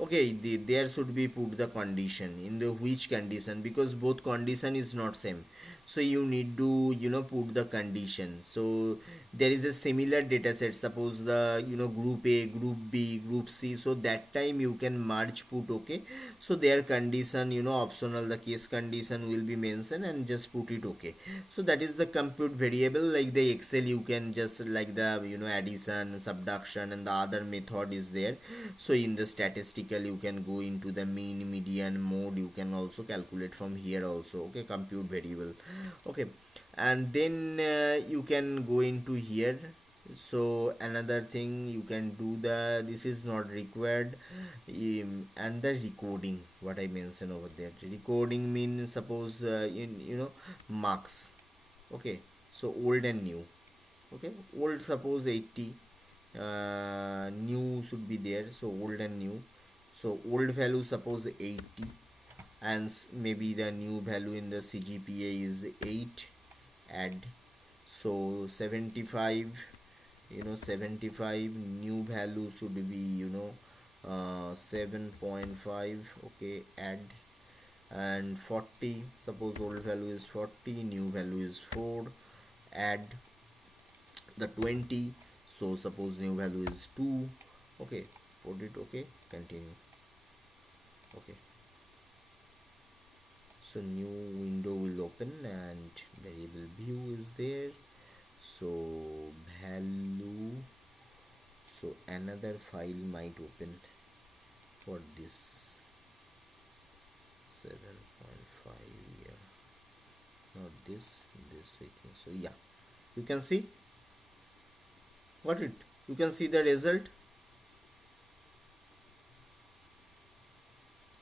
okay, there should be put the condition in the which condition, because both condition is not same. So you need to put the condition. So there is a similar data set, suppose the group A, group B, group C, so that time you can merge put. Okay, so their condition optional, the case condition will be mentioned and just put it. Okay, so that is the compute variable. Like the excel, you can just like the addition, subtraction, and the other method is there. So in the statistical you can go into the mean, median, mode, you can also calculate from here also. Okay, compute variable. Okay, and then you can go into here. So another thing you can do, the this is not required. And the recording, what I mentioned over there, recording means suppose marks. Okay, so old and new. Okay, old suppose 80, new should be there, so old and new. So old value suppose 80, and maybe the new value in the CGPA is 8. Add, so 75, 75, new value should be 7.5. Okay, add. And 40, suppose old value is 40, new value is 4. Add the 20, so suppose new value is 2. Okay, put it. Okay, continue. Okay, so new window will open and variable view is there. So value, so another file might open for this 7.5. Yeah, not this I think so. Yeah, you can see what it, you can see the result.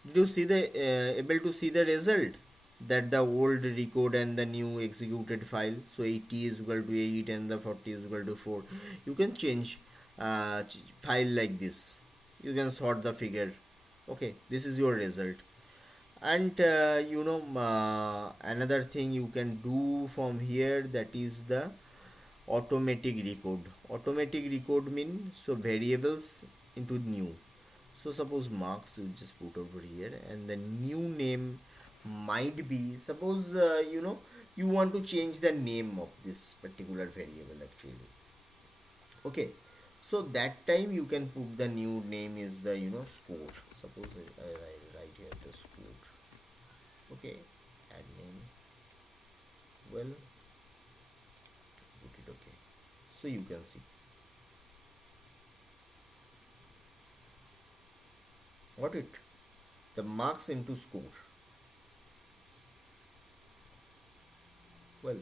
Did you see the able to see the result, that the old record and the new executed file? So 80 is equal to 8 and the 40 is equal to 4. You can change file like this, you can sort the figure. Okay, this is your result. And another thing you can do from here, that is the automatic record. Automatic record mean, so variables into new. So suppose marks you just put over here, and the new name might be, suppose you want to change the name of this particular variable actually. Okay, so that time you can put the new name is the score. Suppose I write here the score. Okay, add name, well, put it. Okay, so you can see what it, the marks into score. Well,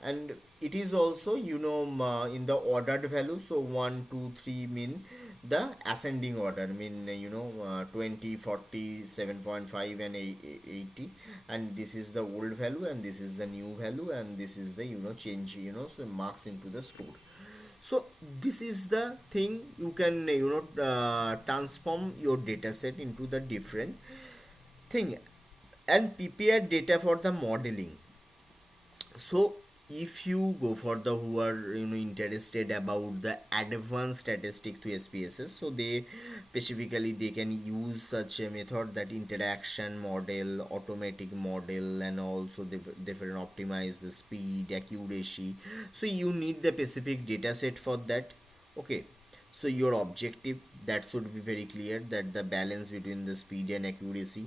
and it is also in the ordered value. So 1 2 3 mean the ascending order, I mean, 20, 40, 7.5, and 80, and this is the old value and this is the new value, and this is the change, so marks into the store. So this is the thing you can transform your data set into the different thing and prepare data for the modeling. So if you go for the who are interested about the advanced statistic to SPSS, so they specifically they can use such a method, that interaction model, automatic model, and also they can optimize the speed, accuracy. So you need the specific data set for that. Okay, so your objective, that should be very clear, that the balance between the speed and accuracy,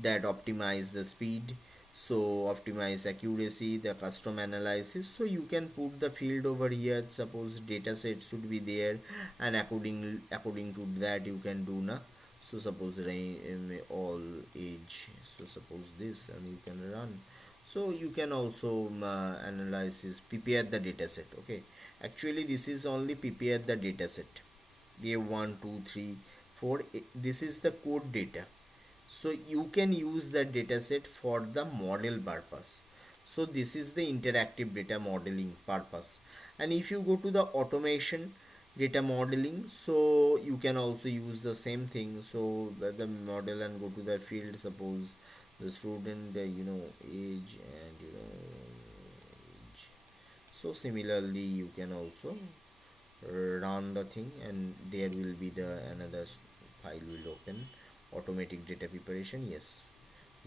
that optimize the speed, so optimize accuracy, the custom analysis. So you can put the field over here, suppose data set should be there, and according to that you can do na. So suppose all age, so suppose this, and you can run. So you can also analysis prepare the data set. Okay, actually this is only prepare the data set, a 1 2 3 4, this is the code data. So you can use that dataset for the model purpose. So this is the interactive data modeling purpose. And if you go to the automation data modeling, so you can also use the same thing. So the model and go to the field, suppose the student age, and age. So similarly you can also run the thing, and there will be the another file will open, automatic data preparation. Yes,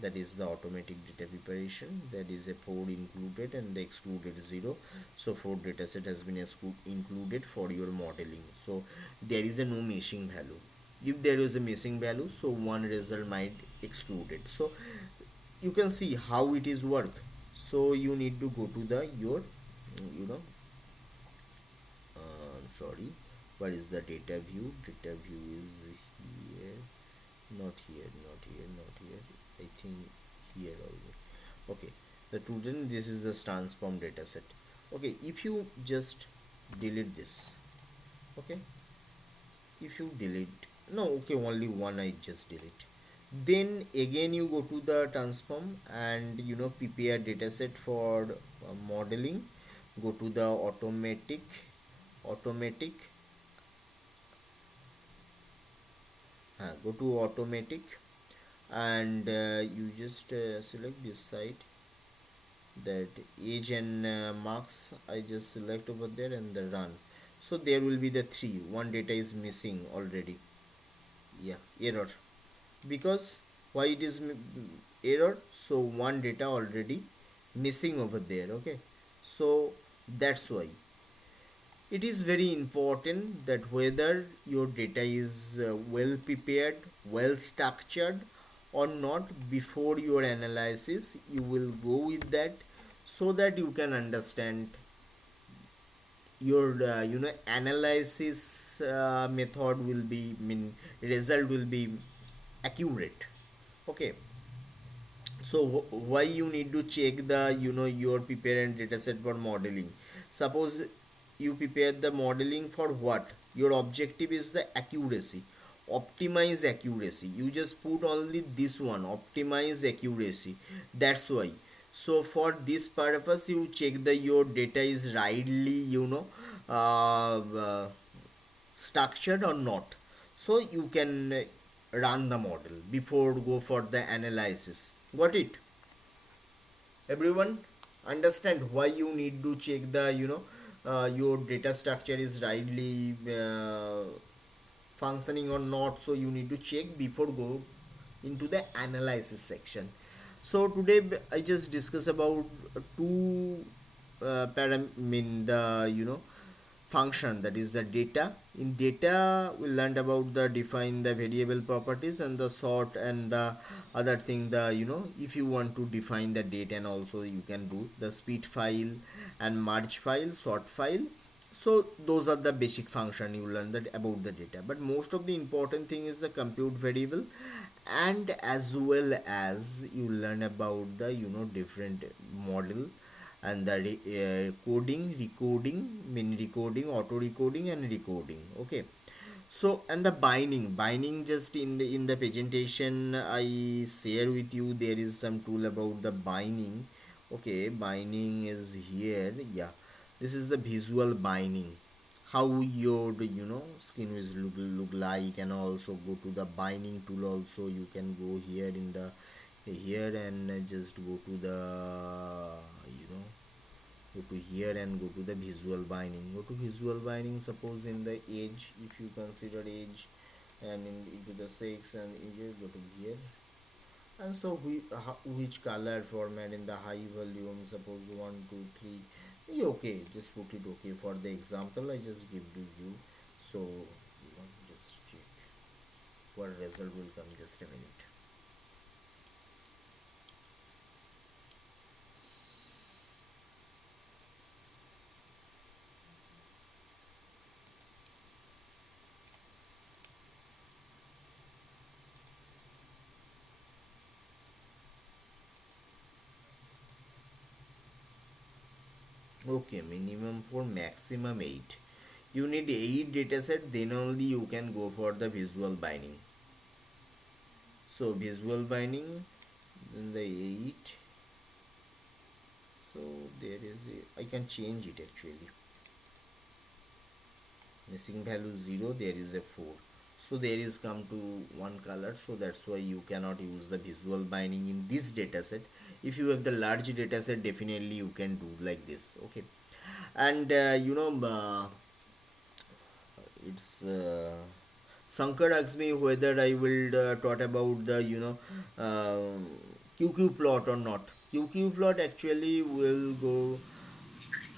that is the automatic data preparation, that is a 4 included and the excluded 0. So 4 dataset has been included for your modeling. So there is a no missing value. If there is a missing value, so one result might excluded. So you can see how it is work. So you need to go to the your you know sorry, what is the data view? Data view is here, not here, not here, not here, I think here only. Okay, the student, this is the transform data set. Okay, if you just delete this, okay, if you delete, no, okay, only one I just delete, then again you go to the transform and prepare dataset for modeling, go to the automatic, go to automatic, and you just select this site, that age and marks I just select over there and the run. So there will be the three, one data is missing already. Yeah, error, because why it is error, so one data already missing over there. Okay, so that's why it is very important that whether your data is well prepared, well structured or not, before your analysis you will go with that, so that you can understand your analysis method will be, mean, result will be accurate. Okay, so why you need to check the your prepare and dataset for modeling? Suppose you prepare the modeling for what, your objective is the accuracy, optimize accuracy, you just put only this one, optimize accuracy. That's why, so for this purpose you check the your data is rightly structured or not. So you can run the model before go for the analysis. Got it? Everyone understand why you need to check the your data structure is rightly functioning or not? So you need to check before go into the analysis section. So today I just discuss about two mean the function, that is the data. In data we learned about the define the variable properties and the sort, and the other thing, the if you want to define the data, and also you can do the split file and merge file, sort file. So those are the basic function you learn that about the data, but most of the important thing is the compute variable, and as well as you learn about the different model, and the coding, recoding, mean recoding, auto recoding and recoding. Okay, So and the binding just in the presentation I share with you, there is some tool about the binding. Okay, binding is here. Yeah, this is the visual binding. How your skin will look like, and also go to the binding tool. Also, you can go here in the here and just go to the you know go to here and go to the visual binding. Go to visual binding, suppose in the edge, if you consider edge, and into the 6 and edges, go to here. And so which color format in the high volume, suppose 1 2 3. Okay, just put it. Okay, for the example I just give to you. So just check what result will come. Just a minute. Okay, minimum for maximum 8. You need 8 dataset, then only you can go for the visual binding. So visual binding, then the 8. So there is I can change it actually. Missing value 0, there is a 4. So there is come to one color, so that's why you cannot use the visual binding in this dataset. If you have the large dataset, definitely you can do like this. Okay, and it's Sankar asked me whether I will talk about the QQ plot or not. QQ plot actually will go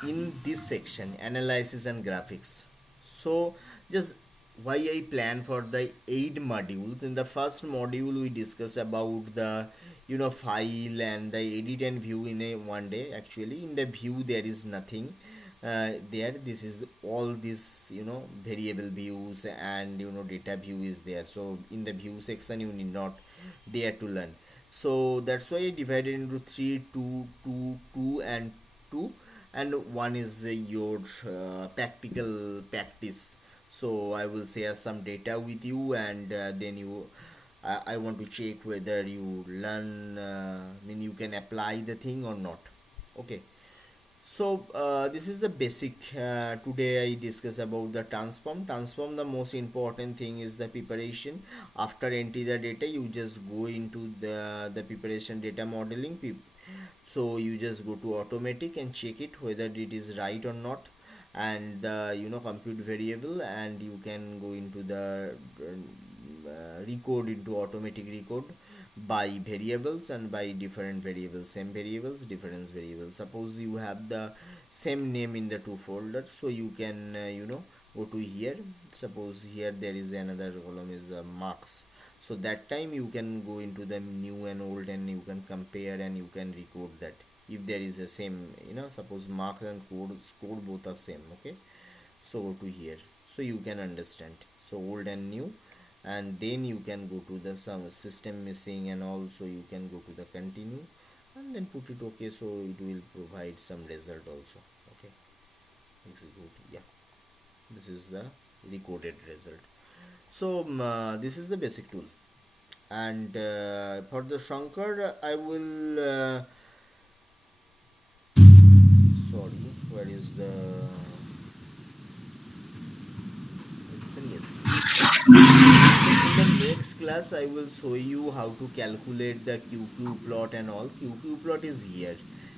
in this section, analysis and graphics. So just why I plan for the 8 modules. In the first module we discuss about the file and the edit and view in a one day. Actually in the view there is nothing there. This is all this variable views and data view is there. So in the view section you need not there to learn. So that's why I divided into 3 2 2 2 and 2, and one is your practical practice. So I will share some data with you, and then I want to check whether you learn, mean you can apply the thing or not. Okay, so this is the basic. Today I discuss about the transform. The most important thing is the preparation. After entry the data, you just go into the preparation data modeling. So you just go to automatic and check it whether it is right or not, and the compute variable, and you can go into the record into automatic record by variables and by different variables, same variables, different variables. Suppose you have the same name in the two folders, so you can go to here. Suppose here there is another column is marks, so that time you can go into the new and old, and you can compare and you can record that if there is a same, suppose marks and code score both are same. Okay, so go to here, so you can understand, so old and new. And then you can go to the some system missing, and also you can go to the continue and then put it. Okay, so it will provide some result also. Okay, execute. Yeah, this is the recorded result. So this is the basic tool. And for the Shankar I will sorry, where is the listen? Yes. In the next class I will show you how to calculate the QQ plot and all. QQ plot is here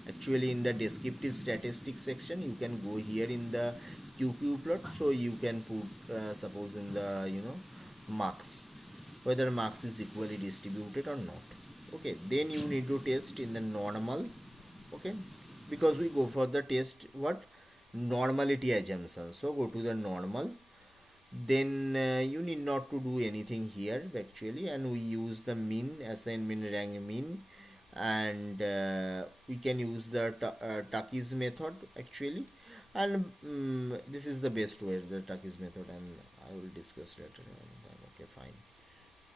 actually in the descriptive statistics section. You can go here in the QQ plot, so you can put suppose in the marks, whether marks is equally distributed or not. Okay, then you need to test in the normal. Okay, because we go for the test what normality assumption. So go to the normal, then you need not to do anything here actually, and we use the mean, assign mean, rank mean. And we can use the Takis method actually. And this is the best way, the Takis method, and I will discuss later on. Okay, fine.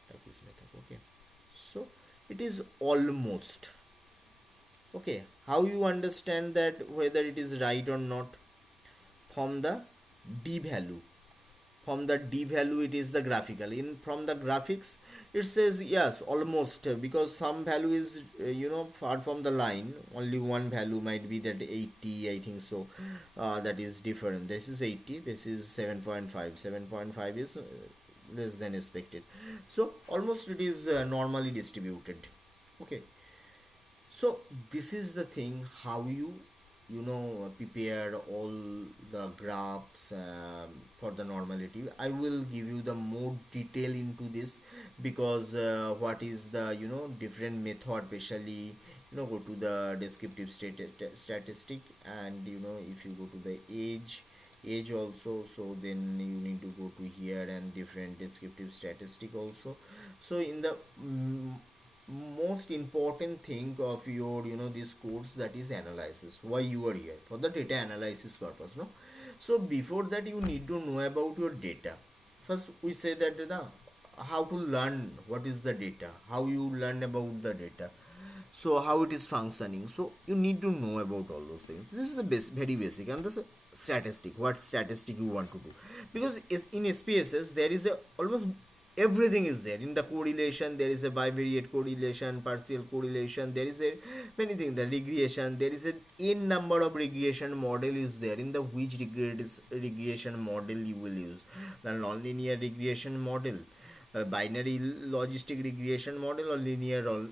Takis method. Okay, so it is almost okay. How you understand that whether it is right or not? From the d value, from the d value it is the graphical. In from the graphics it says yes almost, because some value is far from the line, only one value might be that 80, I think so. That is different. This is 80, this is 7.5. 7.5 is less than expected, so almost it is normally distributed. Okay, so this is the thing how you prepare all the graphs for the normality. I will give you the more detail into this, because what is the different method, especially go to the descriptive statistic, and if you go to the age also, so then you need to go to here and different descriptive statistic also. So in the most important thing of your this course, that is analysis. Why you are here? For the data analysis purpose, no? So before that you need to know about your data. First we say that how to learn what is the data, how you learn about the data, so how it is functioning. So you need to know about all those things. This is the very basic. And the statistic, what statistic you want to do, because in SPSS there is a almost everything is there. In the correlation there is a bivariate correlation, partial correlation, there is a many things, the regression, there is a n number of regression model is there. In the which regression model you will use, the nonlinear regression model, binary logistic regression model, or linear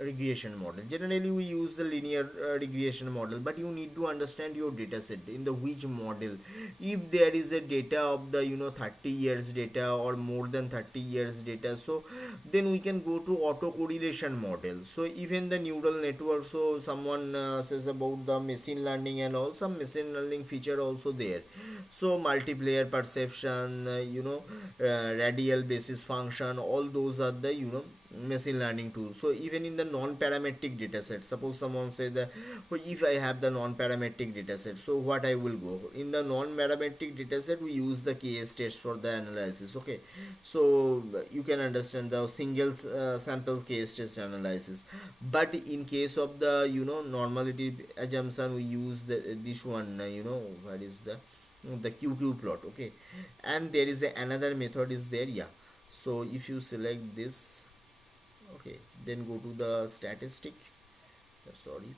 regression model. Generally we use the linear regression model, but you need to understand your data set in the which model. If there is a data of the 30 years data or more than 30 years data, so then we can go to auto correlation model. So even the neural network, so someone says about the machine learning and all, some machine learning feature also there. So multiplayer perception, radial basis function, all those are the machine learning tools. So even in the non-parametric data set, suppose someone say that, "Oh, if I have the non-parametric data set, so what I will go in the non-parametric data set, we use the KS test for the analysis." Okay, so you can understand the single sample KS test analysis. But in case of the normality assumption, we use this one, what is the QQ plot. Okay, and there is another method is there. Yeah, so if you select this, okay, then go to the statistic, sorry,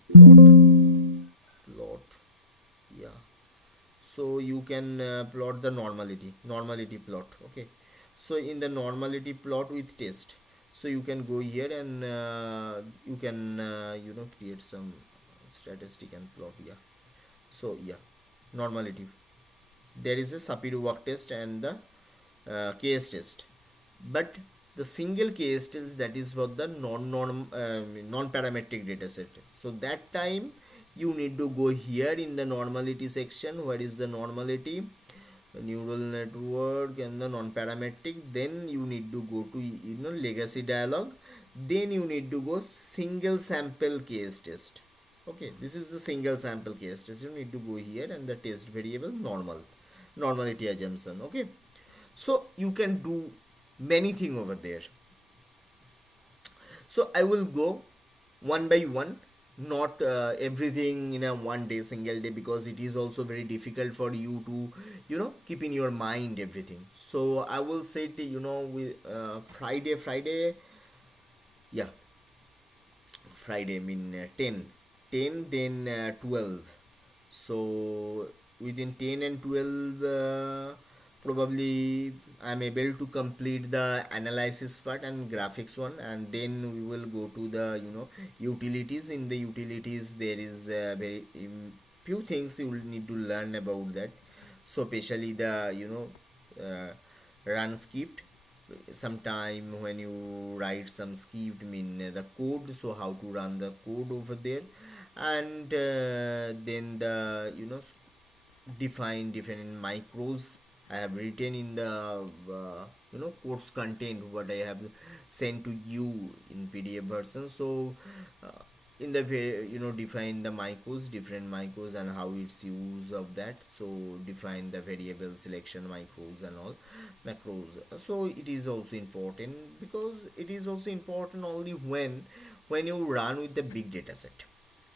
plot, yeah. So you can plot the normality plot. Okay, so in the normality plot with test, so you can go here and you can create some statistic and plot. Yeah, so yeah, normality, there is a Sapir-Whorf test and the case test. But the single case test, that is for the non parametric data set. So that time you need to go here in the normality section. Where is the normality, neural network, and the non parametric? Then you need to go to legacy dialog. Then you need to go single sample case test. Okay, this is the single sample case test. You need to go here and the test variable normality assumption. Okay, so you can do many thing over there. So I will go one by one, not everything in a one day, single day, because it is also very difficult for you to keep in your mind everything. So I will say to with Friday, yeah, Friday mean 10, 10, then 12. So within 10 and 12, probably I'm able to complete the analysis part and graphics one, and then we will go to the utilities. In the utilities there is very few things you will need to learn about that. So especially the run script, sometime when you write some script, mean the code, so how to run the code over there. And then the define different micros I have written in the course content what I have sent to you in PDF version. So in the way define the micros, different micros, and how it's use of that. So define the variable selection micros and all macros. So it is also important, because it is also important only when you run with the big data set,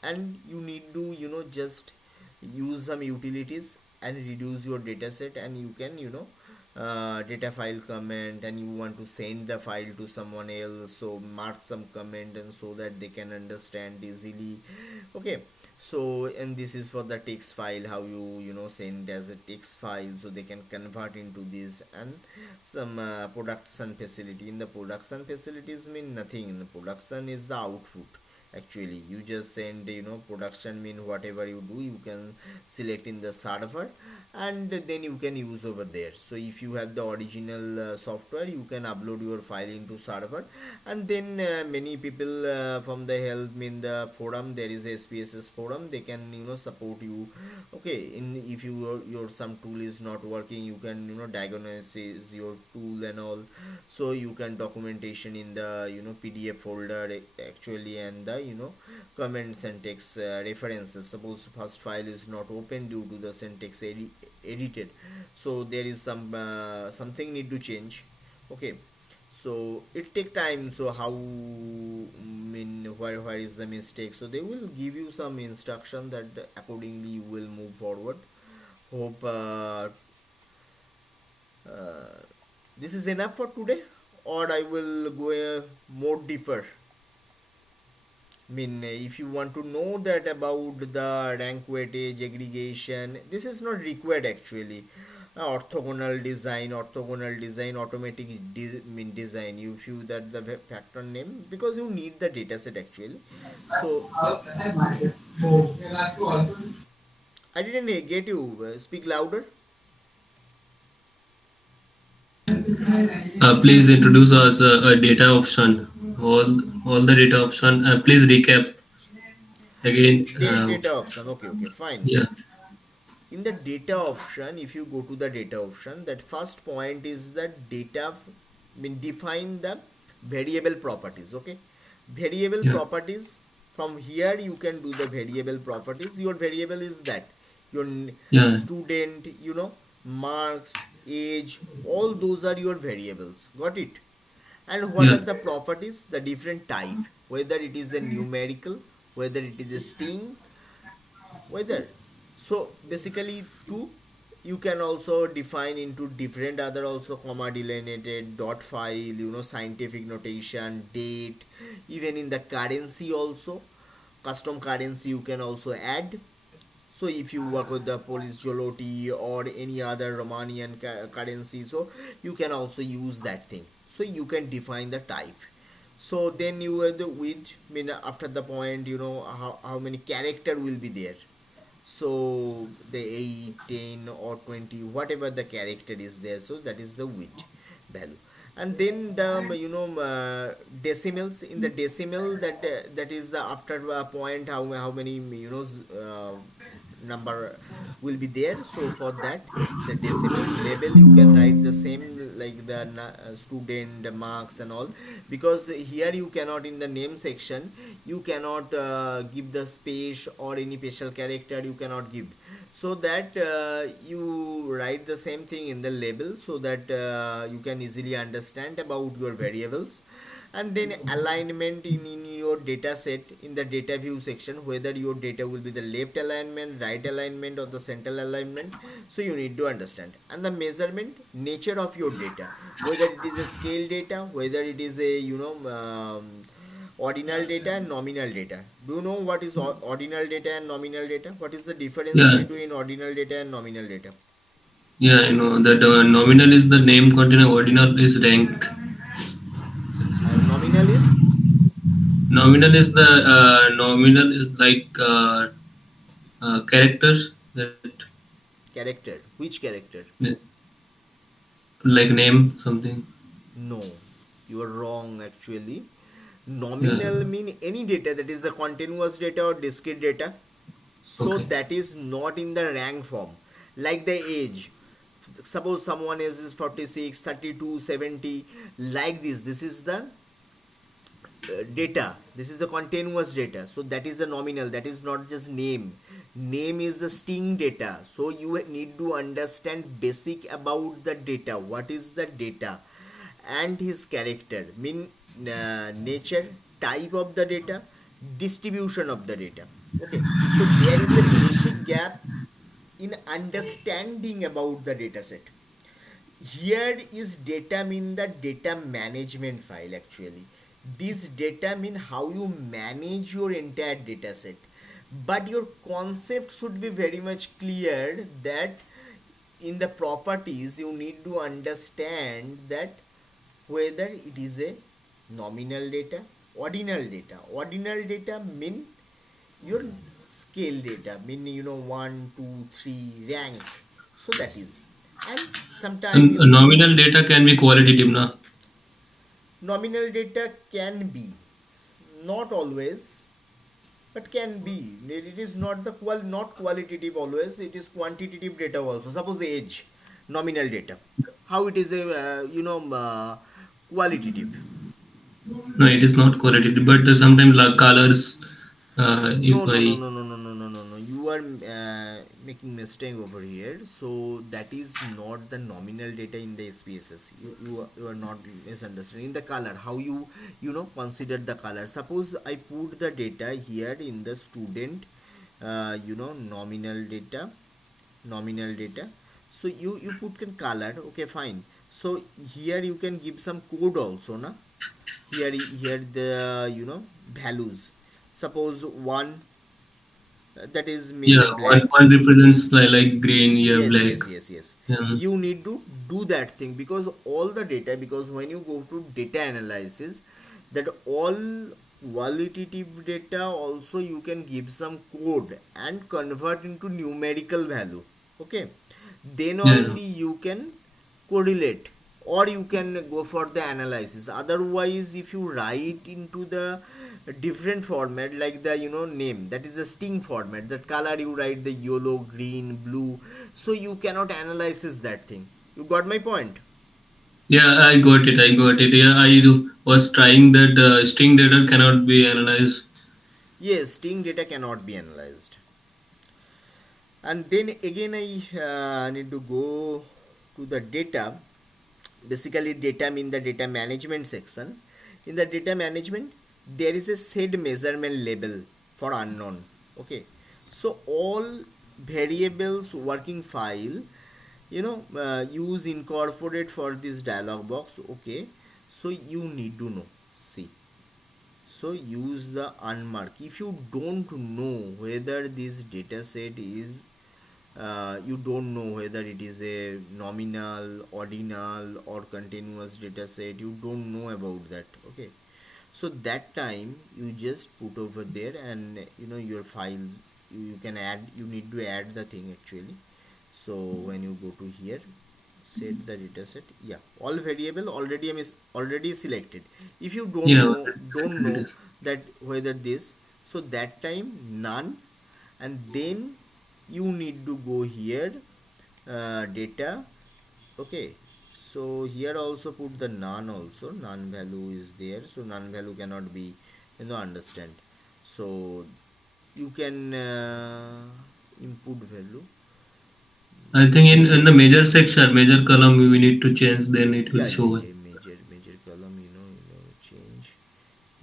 and you need to just use some utilities and reduce your data set, and you can data file comment, and you want to send the file to someone else, so mark some comment and so that they can understand easily. Okay, so and this is for the text file, how you know send as a text file so they can convert into this. And some production facility. In the production facilities mean nothing. In the production is the output. Actually you just send, you know, production mean whatever you do you can select in the server and then you can use over there. So if you have the original software, you can upload your file into server, and then many people from the help in the forum, there is a SPSS forum, they can, you know, support you. Okay, in if your some tool is not working, you can, you know, diagnose your tool and all. So you can documentation in the, you know, PDF folder actually, and the, you know, comments and text references. Suppose first file is not open due to the syntax edited, so there is some something need to change. Okay, so it take time. So how, mean, where is the mistake, so they will give you some instruction that accordingly you will move forward. Hope uh, this is enough for today, or I will go more deeper. Mean, if you want to know that about the rank weightage aggregation, this is not required actually. Orthogonal design, automatic mean design. You view that the factor name because you need the dataset actually. So I didn't get you. Speak louder. Please introduce us a data option. All the data option. Please recap again. Data option. Okay, okay, fine. Yeah, In the data option, if you go to the data option, that first point is that data mean define the variable properties. Okay, variable yeah, properties, from here you can do the variable properties. Your variable is that your yeah, student, you know, marks, age, all those are your variables. Got it? And what are yeah, the properties? The different type, whether it is a numerical, whether it is a string, whether. So basically two, you can also define into different other also, comma delineated, dot file, you know, scientific notation, date, even in the currency also, custom currency you can also add. So if you work with the Polish zloty or any other Romanian currency, so you can also use that thing. So you can define the type. So then you have the width, mean after the point, you know, how many character will be there. So the 8, 10 or 20, whatever the character is there, so that is the width value. And then the decimals. In the decimal, that is the after point, how many, you know, number will be there. So for that, the decimal label you can write the same like the student, the marks and all, because here you cannot, in the name section you cannot give the space or any special character you cannot give. So that you write the same thing in the label, so that you can easily understand about your variables. And then alignment in your data set, in the data view section, whether your data will be the left alignment, right alignment or the central alignment, so you need to understand. And the measurement nature of your data, whether it is a scale data, whether it is a, you know, ordinal data and nominal data. Do you know what is ordinal data and nominal data? What is the difference yeah, between ordinal data and nominal data? yeah. I know that nominal is the name container. Ordinal is rank. And nominal is Nominal is like character that character. Which character? like name something. No, you are wrong actually. Yeah. Nominal mean any data that is the continuous data or discrete data. So Okay. that is not in the rank form. Like the age. Suppose someone is 46, 32, 70, like this. This is the data. This is a continuous data, so that is the nominal, that is not just name. Name is the string data, so you need to understand basic about the data, what is the data, and his character mean nature, type of the data, distribution of the data. Okay, so there is a basic gap in understanding about the data set. Here is data mean the data management file actually. This data mean how you manage your entire data set. But your concept should be very much clear that in the properties you need to understand that whether it is a nominal data, ordinal data. Ordinal data mean your scale data, mean one, two, three, rank. So that is, and sometime And you use nominal data can be qualitative, na? nominal data can be, not always, but can be. It is not the not qualitative always. It is quantitative data also. Suppose age, nominal data. How it is a qualitative. No, it is not qualitative, but sometimes like colors, No, if no, no, I, no, no, no, no, no, no, no. You are making mistake over here. So that is not the nominal data in the SPSS. You are not misunderstanding the color. How you consider the color. Suppose I put the data here in the student, nominal data. So you put can color. Okay, fine. So here you can give some code also, na. Here the values. Suppose one, that is mean yeah, the one black. one represents like green, yeah, Yes, black. yes, yes, yes. Um, You need to do that thing because all the data, because when you go to data analysis, that all qualitative data also you can give some code and convert into numerical value. Okay, then yeah, only you can correlate, or you can go for the analysis. Otherwise if you write into the different format like the name, that is a string format, that color you write the yellow, green, blue, so you cannot analysis that thing. You got my point? yeah. I got it. I got it. Yeah, was trying that string data cannot be analyzed. Yes, string data cannot be analyzed. And then again I need to go to the data. Basically data mean the data management section. In the data management there is a set measurement label for unknown. Okay, so all variables working file, use incorporate for this dialog box. Okay, so you need to know, see, so use the unmark. If you don't know whether this data set is you don't know whether it is a nominal, ordinal or continuous data set, you don't know about that. Okay, so that time you just put over there and your file, you can add, you need to add the thing actually. So when you go to here, set the data set, yeah, all variable already is already selected. If you don't Yeah, know, don't it know is. that whether this, so that time none. And then you need to go here, data. Okay, so here also put the none, also none value is there, so none value cannot be understand. So you can input value. I think in the major section, major column, we need to change. Then it will Yeah, yeah, show us. yeah, major column, change.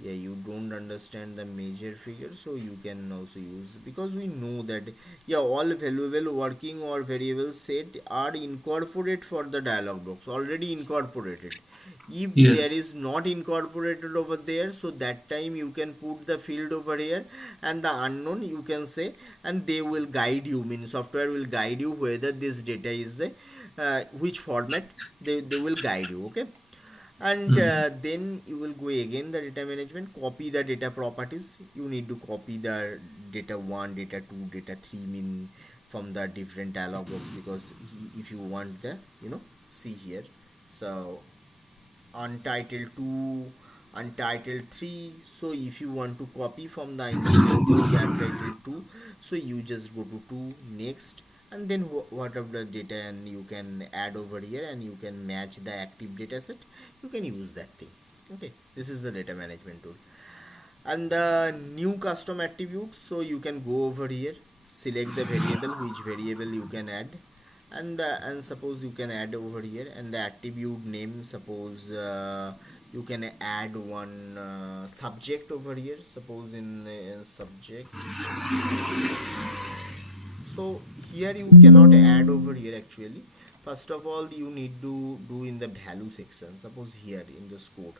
Yeah, you don't understand the major figure, so you can also use, because we know that, yeah, all valuable working or variable set are incorporated for the dialog box, already incorporated. If Yeah, there is not incorporated over there, so that time you can put the field over here and the unknown you can say, and they will guide you, mean software will guide you whether this data is a which format, they will guide you. Okay, and then you will go again the data management, copy the data properties. You need to copy the data 1, data 2, data 3, mean from the different dialog box, because if you want the see here. So untitled 2, untitled 3. So if you want to copy from the untitled 3, untitled 2, so you just go to 2, next, and then whatever the data, and you can add over here and you can match the active data set, you can use that thing. Okay, this is the data management tool. And the new custom attribute, so you can go over here, select the variable, which variable you can add, and suppose you can add over here, and the attribute name, suppose you can add one subject over here, suppose in subject. So here you cannot add over here actually. First of all, you need to do in the value section. Suppose here in this code,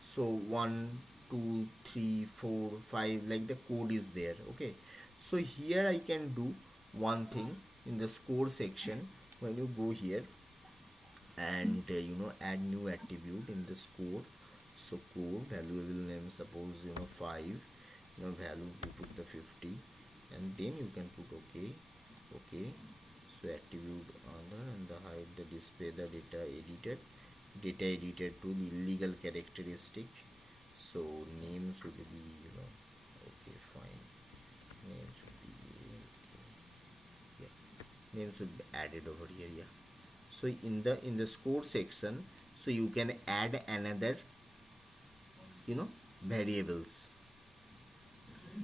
so 1, 2, 3, 4, 5, like the code is there. Okay, so here I can do one thing in the score section. When you go here and add new attribute in the score, so code valuable name, suppose 5, value you put the 50, and then you can put okay. Okay, so attribute other and the hide the display the data edited to the illegal characteristic. So name should be okay, fine, name should be, yeah, name should be added over here. Yeah, so in the score section, so you can add another variables.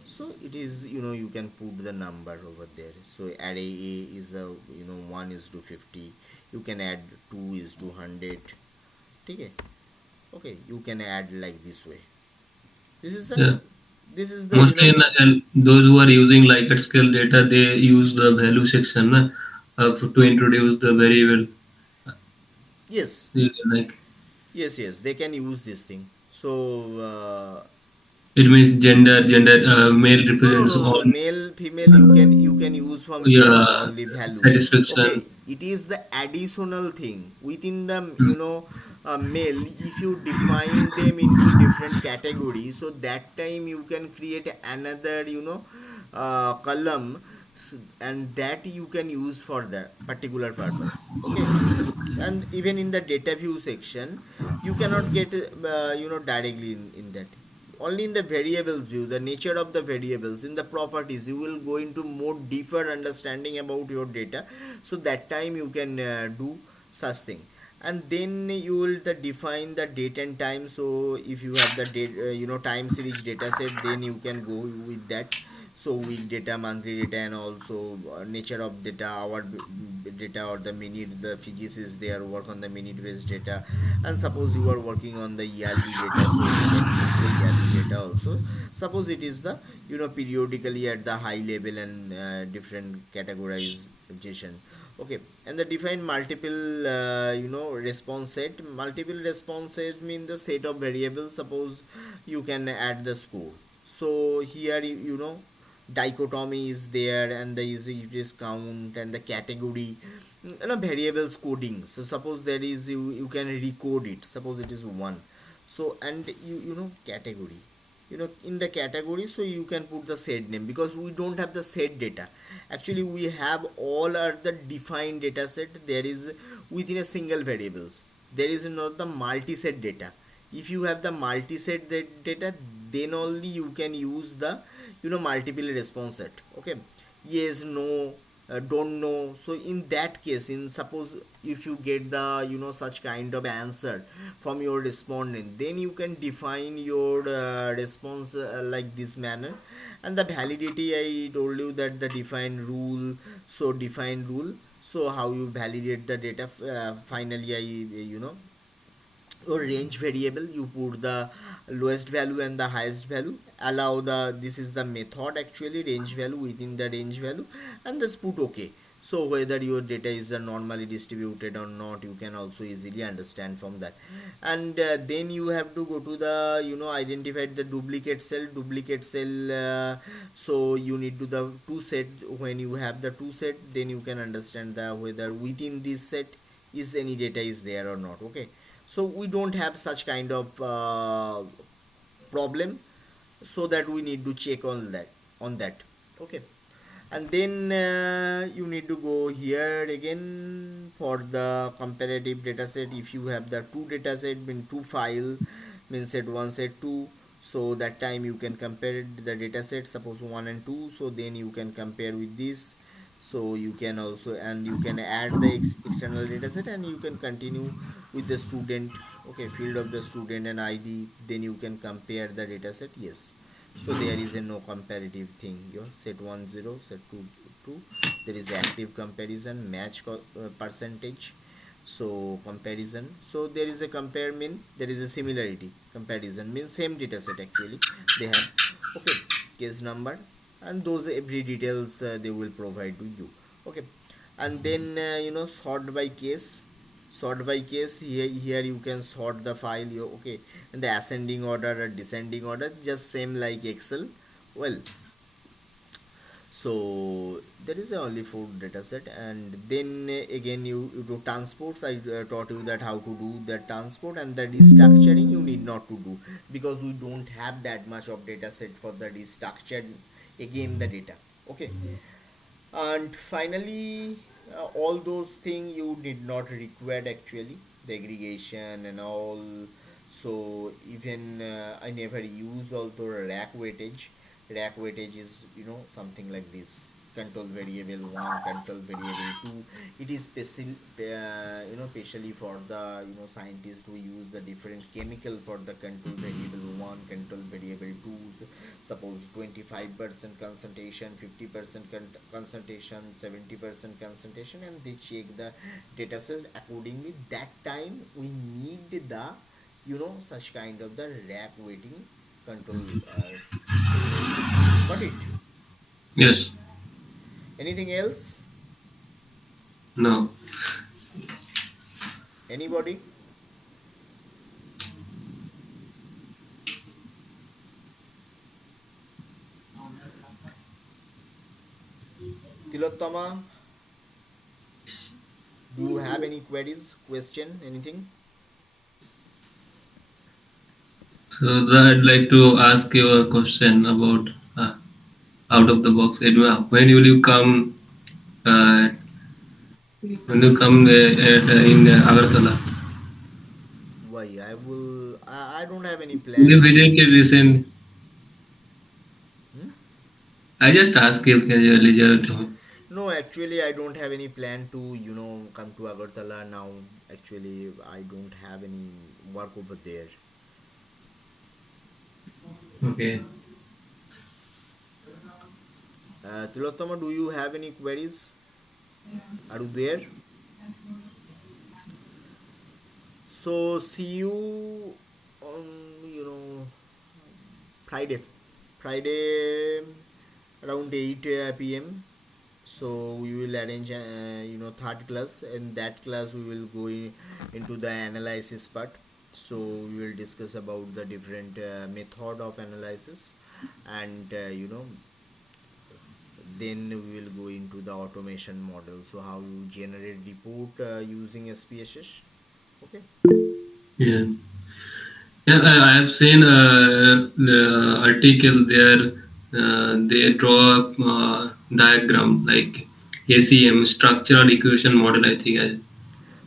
So it is, you can put the number over there. So add a is a 1 is to 50. You can add 2 is to 100. Okay, okay, you can add like this way. This is the, Yeah. this is the Mostly in, those who are using like at scale data, they use the value section to introduce the variable. yes, Like yes, they can use this thing. So it means male no, no, represents no, all. no. Male, female, you can use from here on Yeah, only value. satisfaction. Okay, it is the additional thing within the male. If you define them into different categories, so that time you can create another column, and that you can use for the particular purpose. Okay, and even in the data view section, you cannot get directly in that, only in the variables view, the nature of the variables in the properties, you will go into more deeper understanding about your data. So that time you can do such thing. And then you will define the date and time. So if you have the date time series data set, then you can go with that. So week data, monthly data, and also nature of data, hour data, or the minute, the physics is there, work on the minute based data. And suppose you are working on the yearly data, so you can use the yearly data also. Suppose it is the periodically at the high level and different categorization. Okay, and the define multiple response set. Multiple response set mean the set of variables. Suppose you can add the score. So here dichotomy is there, and the usage count and the category, variables coding. So suppose there is, you can recode it. Suppose it is one. So and category, in the category, so you can put the set name, because we don't have the set data. Actually we have all are the defined data set. There is within a single variables, there is not the multi-set data. If you have the multi-set data, then only you can use the multiple response set. Okay, yes, no, don't know. So in that case, in suppose if you get the such kind of answer from your respondent, then you can define your response like this manner. And the validity, I told you that the define rule. So define rule, so how you validate the data. Finally, I or range variable, you put the lowest value and the highest value. Allow the, this is the method actually, range value, within the range value, and just put okay. So whether your data is normally distributed or not, you can also easily understand from that. And then you have to go to the identify the duplicate cell. So you need to the two set. When you have the two set, then you can understand the whether within this set is any data is there or not. Okay, so we don't have such kind of problem, so that we need to check on that. Okay, and then you need to go here again for the comparative data set. If you have the two data set, mean two file, means set 1 set 2, so that time you can compare the data set, suppose 1 and 2. So then you can compare with this. So you can also, and you can add the external data set, and you can continue with the student. Okay, field of the student and id, then you can compare the data set. Yes, so there is a no comparative thing. You set 1 0, set 2 2. There is active comparison, match percentage. So comparison, so there is a compare, mean there is a similarity. Comparison means same data set actually they have. Okay, case number, and those every details they will provide to you. Okay, And then sort by case. Sort by case, here you can sort the file, you okay, in the ascending order or descending order, just same like Excel. Well, so there is a only four data set. And then again you do transports. I taught you that how to do the transport, and the destructuring you need not to do, because we don't have that much of data set for the destructured again the data. Okay. And finally, all those things you did not require actually, the aggregation and all. So even I never use also rack weightage. Rack weightage is something like this: control variable 1, control variable 2. It is specially for the scientists who use the different chemical for the control variable 1, control variable 2. Suppose 25% concentration, 50% concentration, 70% concentration, and they check the data set accordingly. That time we need the such kind of the rack weighting control technique. Got it? Yes. Anything else? No. Anybody? Tilottama, do you have any queries, question, anything? So I'd like to ask you a question about out of the box. When will you come? Uh, when you come in Agartala? Why I don't have any Will plan you to. visit it recent? Hmm? I just ask you casually. Just, No, actually, I don't have any plan to, come to Agartala now. Actually, I don't have any work over there. okay. Tilottama, do you have any queries? Are you there? So, see you on, Friday. Friday around 8 p.m. So we will arrange third class. In that class we will go into the analysis part. So we will discuss about the different method of analysis. And then we will go into the automation model, so how you generate report using SPSS. Okay. Yeah. Yeah, I have seen the article there. They draw a diagram like ACM, structural equation model. I think,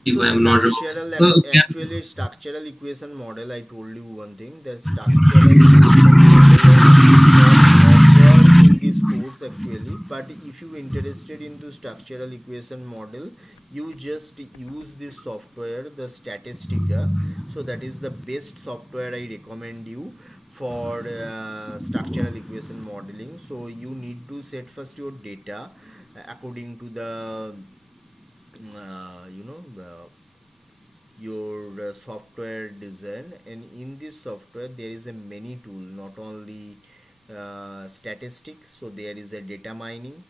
if So I am not wrong. structural Can, actually structural equation model, I told you one thing, the structural equation model not offer in this course actually. But if you interested into structural equation model, you just use this software, the Statistica. So that is the best software I recommend you for structural equation modeling. So you need to set first your data according to the your software design. And in this software there is a many tool, not only statistics. So there is a data mining.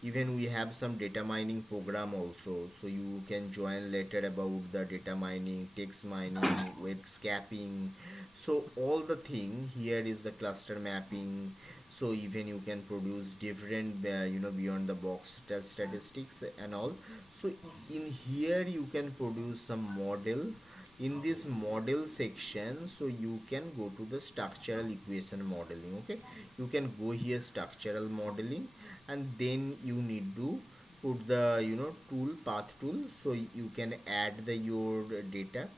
Even we have some data mining program also, so you can join later about the data mining, text mining, web scraping. So all the thing here is the cluster mapping. So even you can produce different beyond the box statistics and all. So in here you can produce some model. In this model section, so you can go to the structural equation modeling. Okay, you can go here structural modeling, and then you need to put the tool, path tool. So you can add the your data,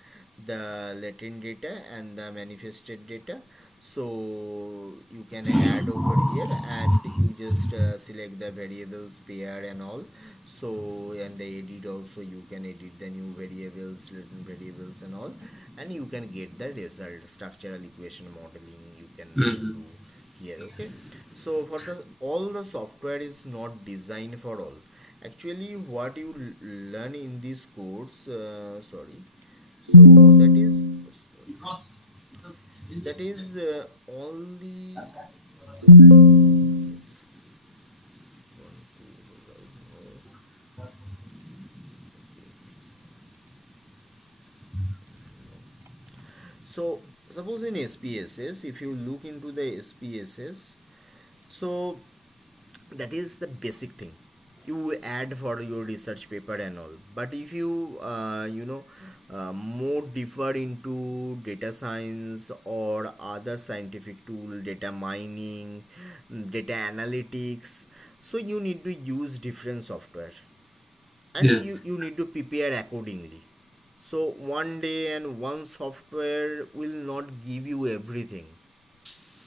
the latent data and the manifested data. So you can add over here, and you just select the variables pair and all. So and the edit also, you can edit the new variables, latent variables and all. And you can get the result. Structural equation modeling you can Mhm. do here. Okay. So for the all the software is not designed for all. Actually what you learn in this course, sorry, so that is only one second. Yes. One, two, right, no. So suppose in SPSS, if you look into the SPSS, so that is the basic thing you add for your research paper and all. But if you more differ into data science or other scientific tool, data mining, data analytics, so you need to use different software, and Yeah. you need to prepare accordingly. So one day and one software will not give you everything.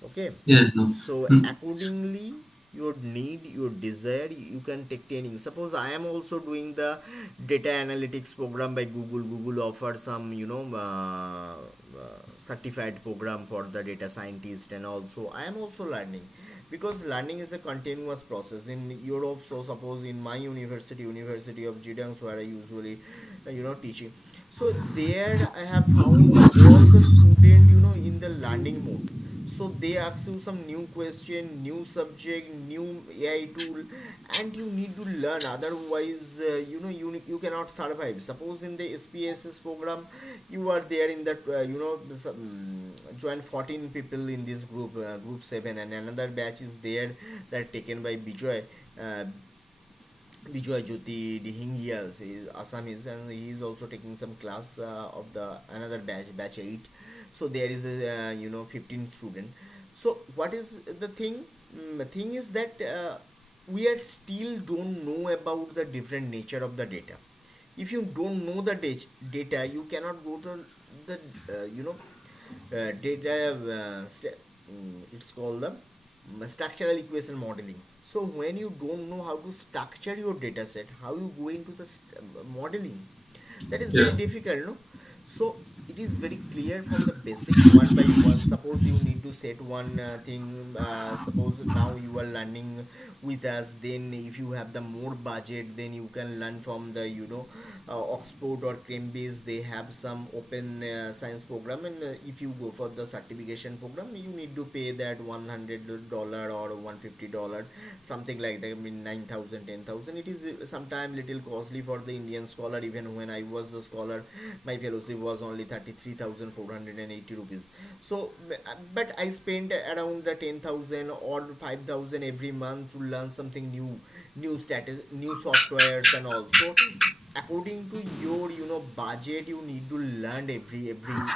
Okay, Yeah. No. so Mm. accordingly your need, your desire, you can take training. Suppose I am also doing the data analytics program by Google offers some certified program for the data scientist, and also I am also learning, because learning is a continuous process in Europe. So suppose in my University of Jeddah, where I usually teaching, so there I have found all the student in the learning mode. So they ask you some new question, new subject, new AI tool, and you need to learn. Otherwise, you cannot survive. Suppose in the SPSS program, you are there in that join 14 people in this group, group 7, and another batch is there that taken by Bijoy. Uh, Bijoy Jyoti Dihingia is Assamese, and he is also taking some class of the another batch 8. So there is a 15 student. So what is the thing? The thing is that we are still don't know about the different nature of the data. If you don't know the data, you cannot go to the data. It's called the structural equation modeling. So when you don't know how to structure your data set, how you go into the modeling, that is very Yeah. difficult, no? So it is very clear from the basic one by one. Suppose you need to set one thing, suppose now you are learning with us, then if you have the more budget, then you can learn from the Oxford or Cambridge. They have some open science program, and if you go for the certification program, you need to pay that $100 or $150, something like that. I mean 9,000, 10,000. It is sometimes little costly for the Indian scholar. Even when I was a scholar, my fellowship was only 33,480 rupees. So but I spent around the 10,000 or 5,000 every month to learn something new, new softwares and all. So according to your budget, you need to learn every month.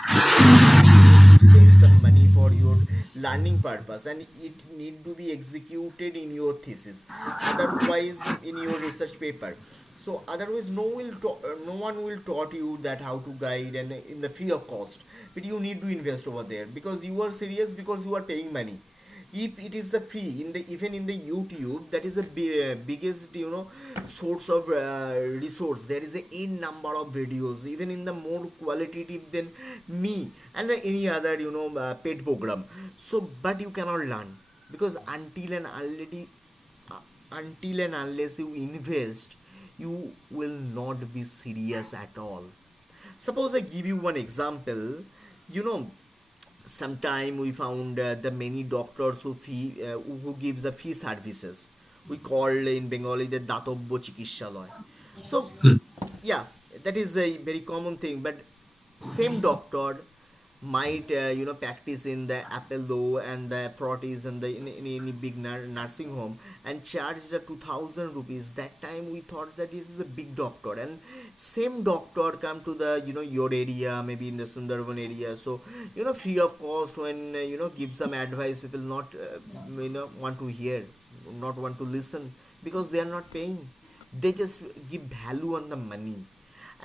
You need to spend some money for your learning purpose, and it need to be executed in your thesis, otherwise in your research paper. So otherwise no one will taught you that how to guide and in the free of cost. But you need to invest over there, because you are serious, because you are paying money. If it is the free in the, even in the YouTube, that is the biggest source of resource. There is a n number of videos, even in the more qualitative than me and any other paid program. So but you cannot learn, because uh, until and unless you invest, you will not be serious at all. Suppose I give you one example. you know Sometime we found the many doctors who gives the fee services. We call in Bengali the datobbo chikishalay. So yeah, that is a very common thing. But same doctor might practice in the Apollo and the Proteus and in any big nursing home, and charge the 2,000 rupees. That time we thought that this is a big doctor, and same doctor come to the your area, maybe in the Sundarban area. So free of cost, when give some advice, people not want to hear, not want to listen, because they are not paying. They just give value on the money.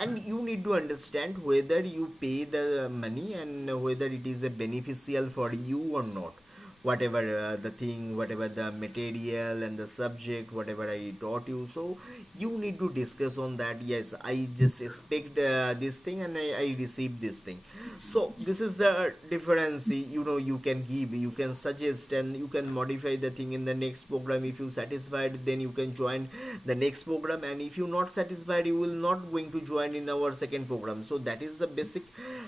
And you need to understand whether you pay the money and whether it is a beneficial for you or not. Whatever the thing, whatever the material and the subject, whatever I taught you, so you need to discuss on that. Yes, I just expect this thing, and I receive this thing. So this is the difference. You can give, you can suggest, and you can modify the thing in the next program. If you satisfied, then you can join the next program, and if you not satisfied, you will not going to join in our second program. So that is the basic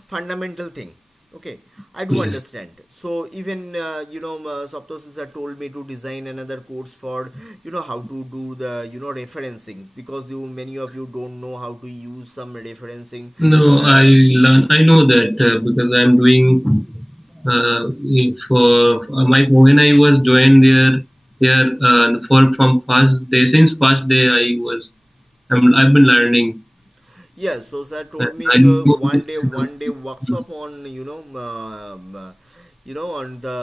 fundamental thing. Okay, I do Yes. understand. So even Saptosis had told me to design another course for how to do the referencing, because you many of you don't know how to use some referencing. No, Uh, I know that because I'm doing for my when I was joined here for from first day since first day I've been learning. yeah, so sir And told me I the know one day workshop on on the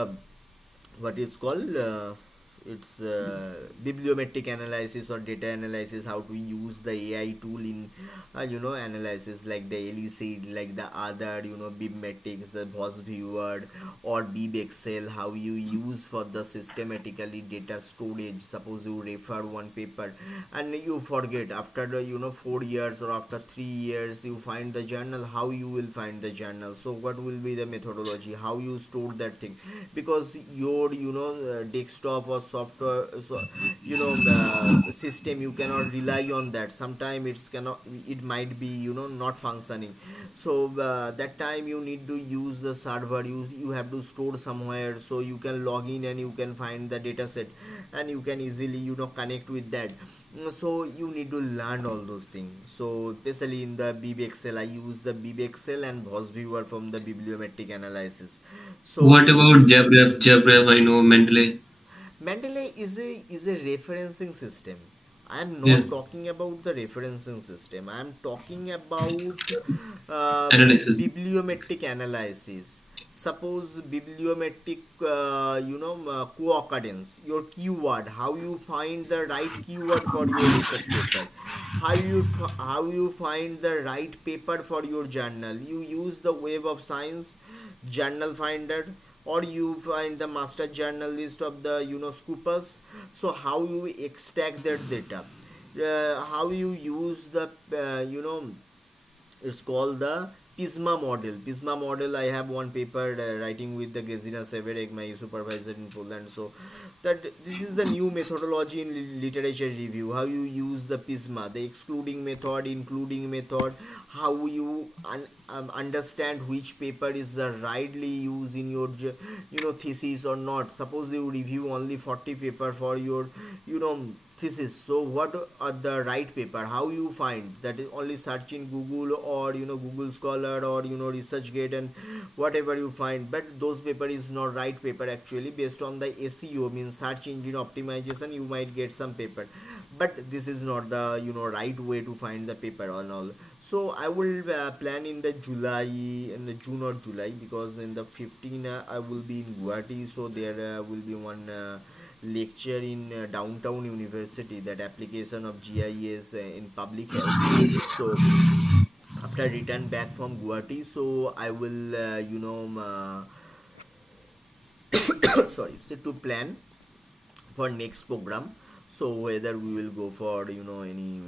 what is called it's bibliometric analysis or data analysis, how to use the AI tool in analysis, like the elicit, like the other bibmatics, the boss viewer or bib excel, how you use for the systematically data storage. Suppose you refer one paper and you forget after the 4 years or after 3 years you find the journal, how you will find the journal? So what will be the methodology, how you store that thing? Because your desktop or software, so system, you cannot rely on that. Sometime it might be not functioning. So that time you need to use the server, you have to store somewhere, so you can log in and you can find the data set and you can easily connect with that. So you need to learn all those things. So especially in the bbxl, I use the bbxl and boss viewer from the bibliometric analysis. So what you about JabRef? JabRef, I know mentally. Mendeley is a referencing system. I am Yeah, not talking about the referencing system. I am talking about uh, analysis. bibliometric analysis. Suppose bibliometric, co-occurrence, your keyword, how you find the right keyword for your research paper, how you find the right paper for your journal. You use the Web of Science journal finder, or you find the master journalist of the scoopers. So how you extract that data, how you use the it's called the Pisma model. Pisma model. I have one paper writing with the Gesina Severek, my supervisor in Poland. So that this is the new methodology in literature review. How you use the Pisma, the excluding method, including method. How you understand which paper is the rightly used in your thesis or not. Suppose you review only 40 paper for your thesis. So what are the right paper? How you find that? Is only search in Google or Google Scholar or ResearchGate and whatever you find. But those paper is not right paper actually. Based on the SEO, means search engine optimization, you might get some paper, but this is not the right way to find the paper and all. So I will plan in the July, in the June or July, because in the 15 I will be in Guwahati. So there will be one lecture in downtown university, that application of GIS in public health. So after return back from Guwahati, so I will sorry, so to plan for next program. So whether we will go for any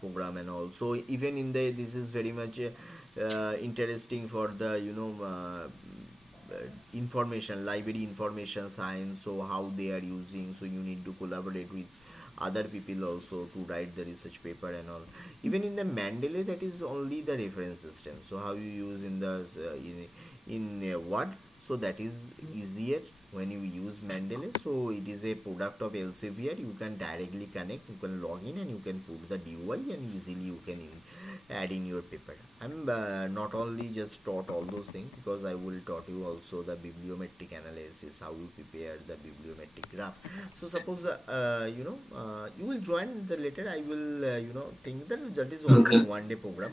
program and all. So even in the, this is very much interesting for the information library, information science, so how they are using. So you need to collaborate with other people also to write the research paper and all. Even in the Mendeley, that is only the reference system. So how you use in the what, so that is easier when you use Mendeley. So it is a product of Elsevier. You can directly connect, you can log in and you can put the DOI and easily you can add in your paper. I'm not only just taught all those things, because I will taught you also the bibliometric analysis, how you prepare the bibliometric graph. So suppose you will join the later. I will think that is only Okay. one day program.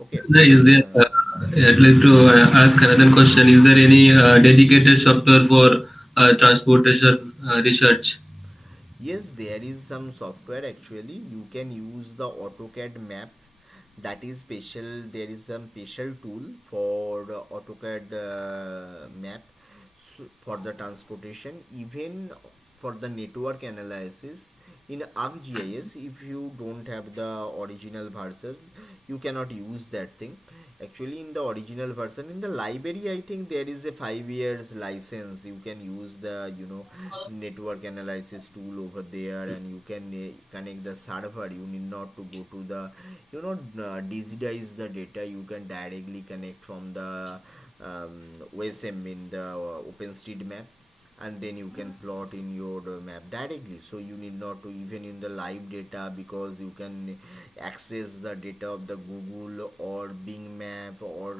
Okay. Is there? I'd like to ask another question. Is there any dedicated software for transportation research? Yes, there is some software actually. You can use the AutoCAD map. That is special. There is some special tool for the AutoCAD map, for the transportation. Even for the network analysis in ArcGIS, if you don't have the original version, you cannot use that thing. Actually, in the original version, in the library, I think there is a 5 years license. You can use the network analysis tool over there, and you can connect the server. You need not to go to the digitize the data. You can directly connect from the OSM in the OpenStreetMap, and then you can plot in your map directly. So you need not to even in the live data, because you can access the data of the Google or Bing map, or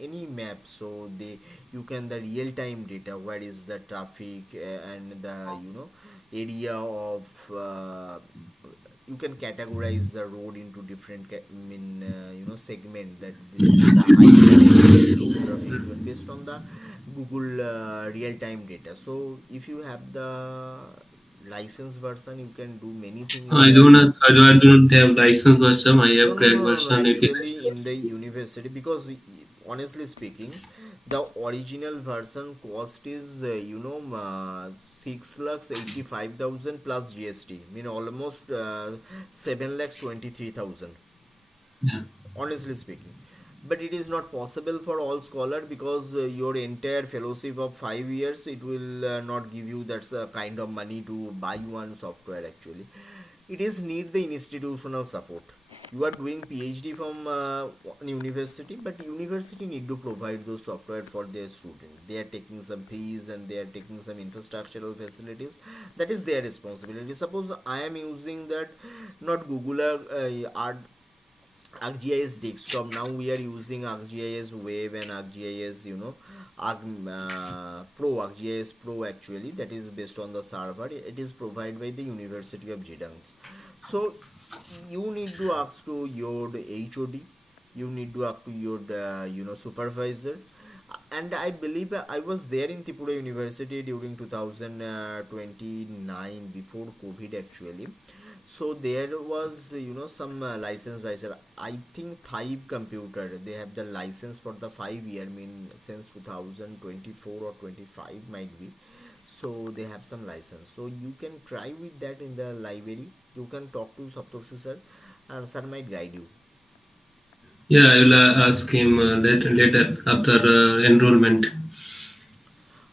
any map. So they, you can the real time data, where is the traffic, and the area of you can categorize the road into different segment, that this is the high traffic zone, low traffic zone, based on the Google real time data. So if you have the license version, you can do many things in the. I do not have license version. I No, have no, crack no, no, no. version. It is. Actually, in the university, because honestly speaking, the original version cost is 6,85,000 plus GST. Mean almost 7,23,000, Yeah. honestly speaking. But it is not possible for all scholar, because your entire fellowship of 5 years, it will not give you that kind of money to buy one software. Actually, it is need the institutional support. You are doing PhD from university, but university need to provide those software for their student. They are taking some fees, and they are taking some infrastructural facilities. That is their responsibility. Suppose I am using that, not Google art ArcGIS desktop. Now we are using ArcGIS Web and ArcGIS, Pro, ArcGIS Pro actually, that is based on the server. It is provided by the University of Jidangs. So you need to ask to your HOD, you need to ask to your supervisor. And I believe I was there in Tripura University during 2029, before COVID actually. So there was some license license. I think five computer, they have the license for the 5 year, mean since 2024 or 25 might be. So they have some license, so you can try with that in the library. You can talk to Saptoshi sir, and sir might guide you. Yeah, I will ask him later after enrollment.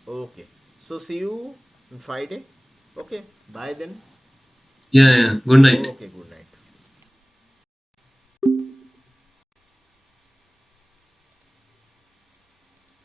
Okay, so see you on Friday. Okay, bye then. Yeah, yeah. Good night. Okay, good night.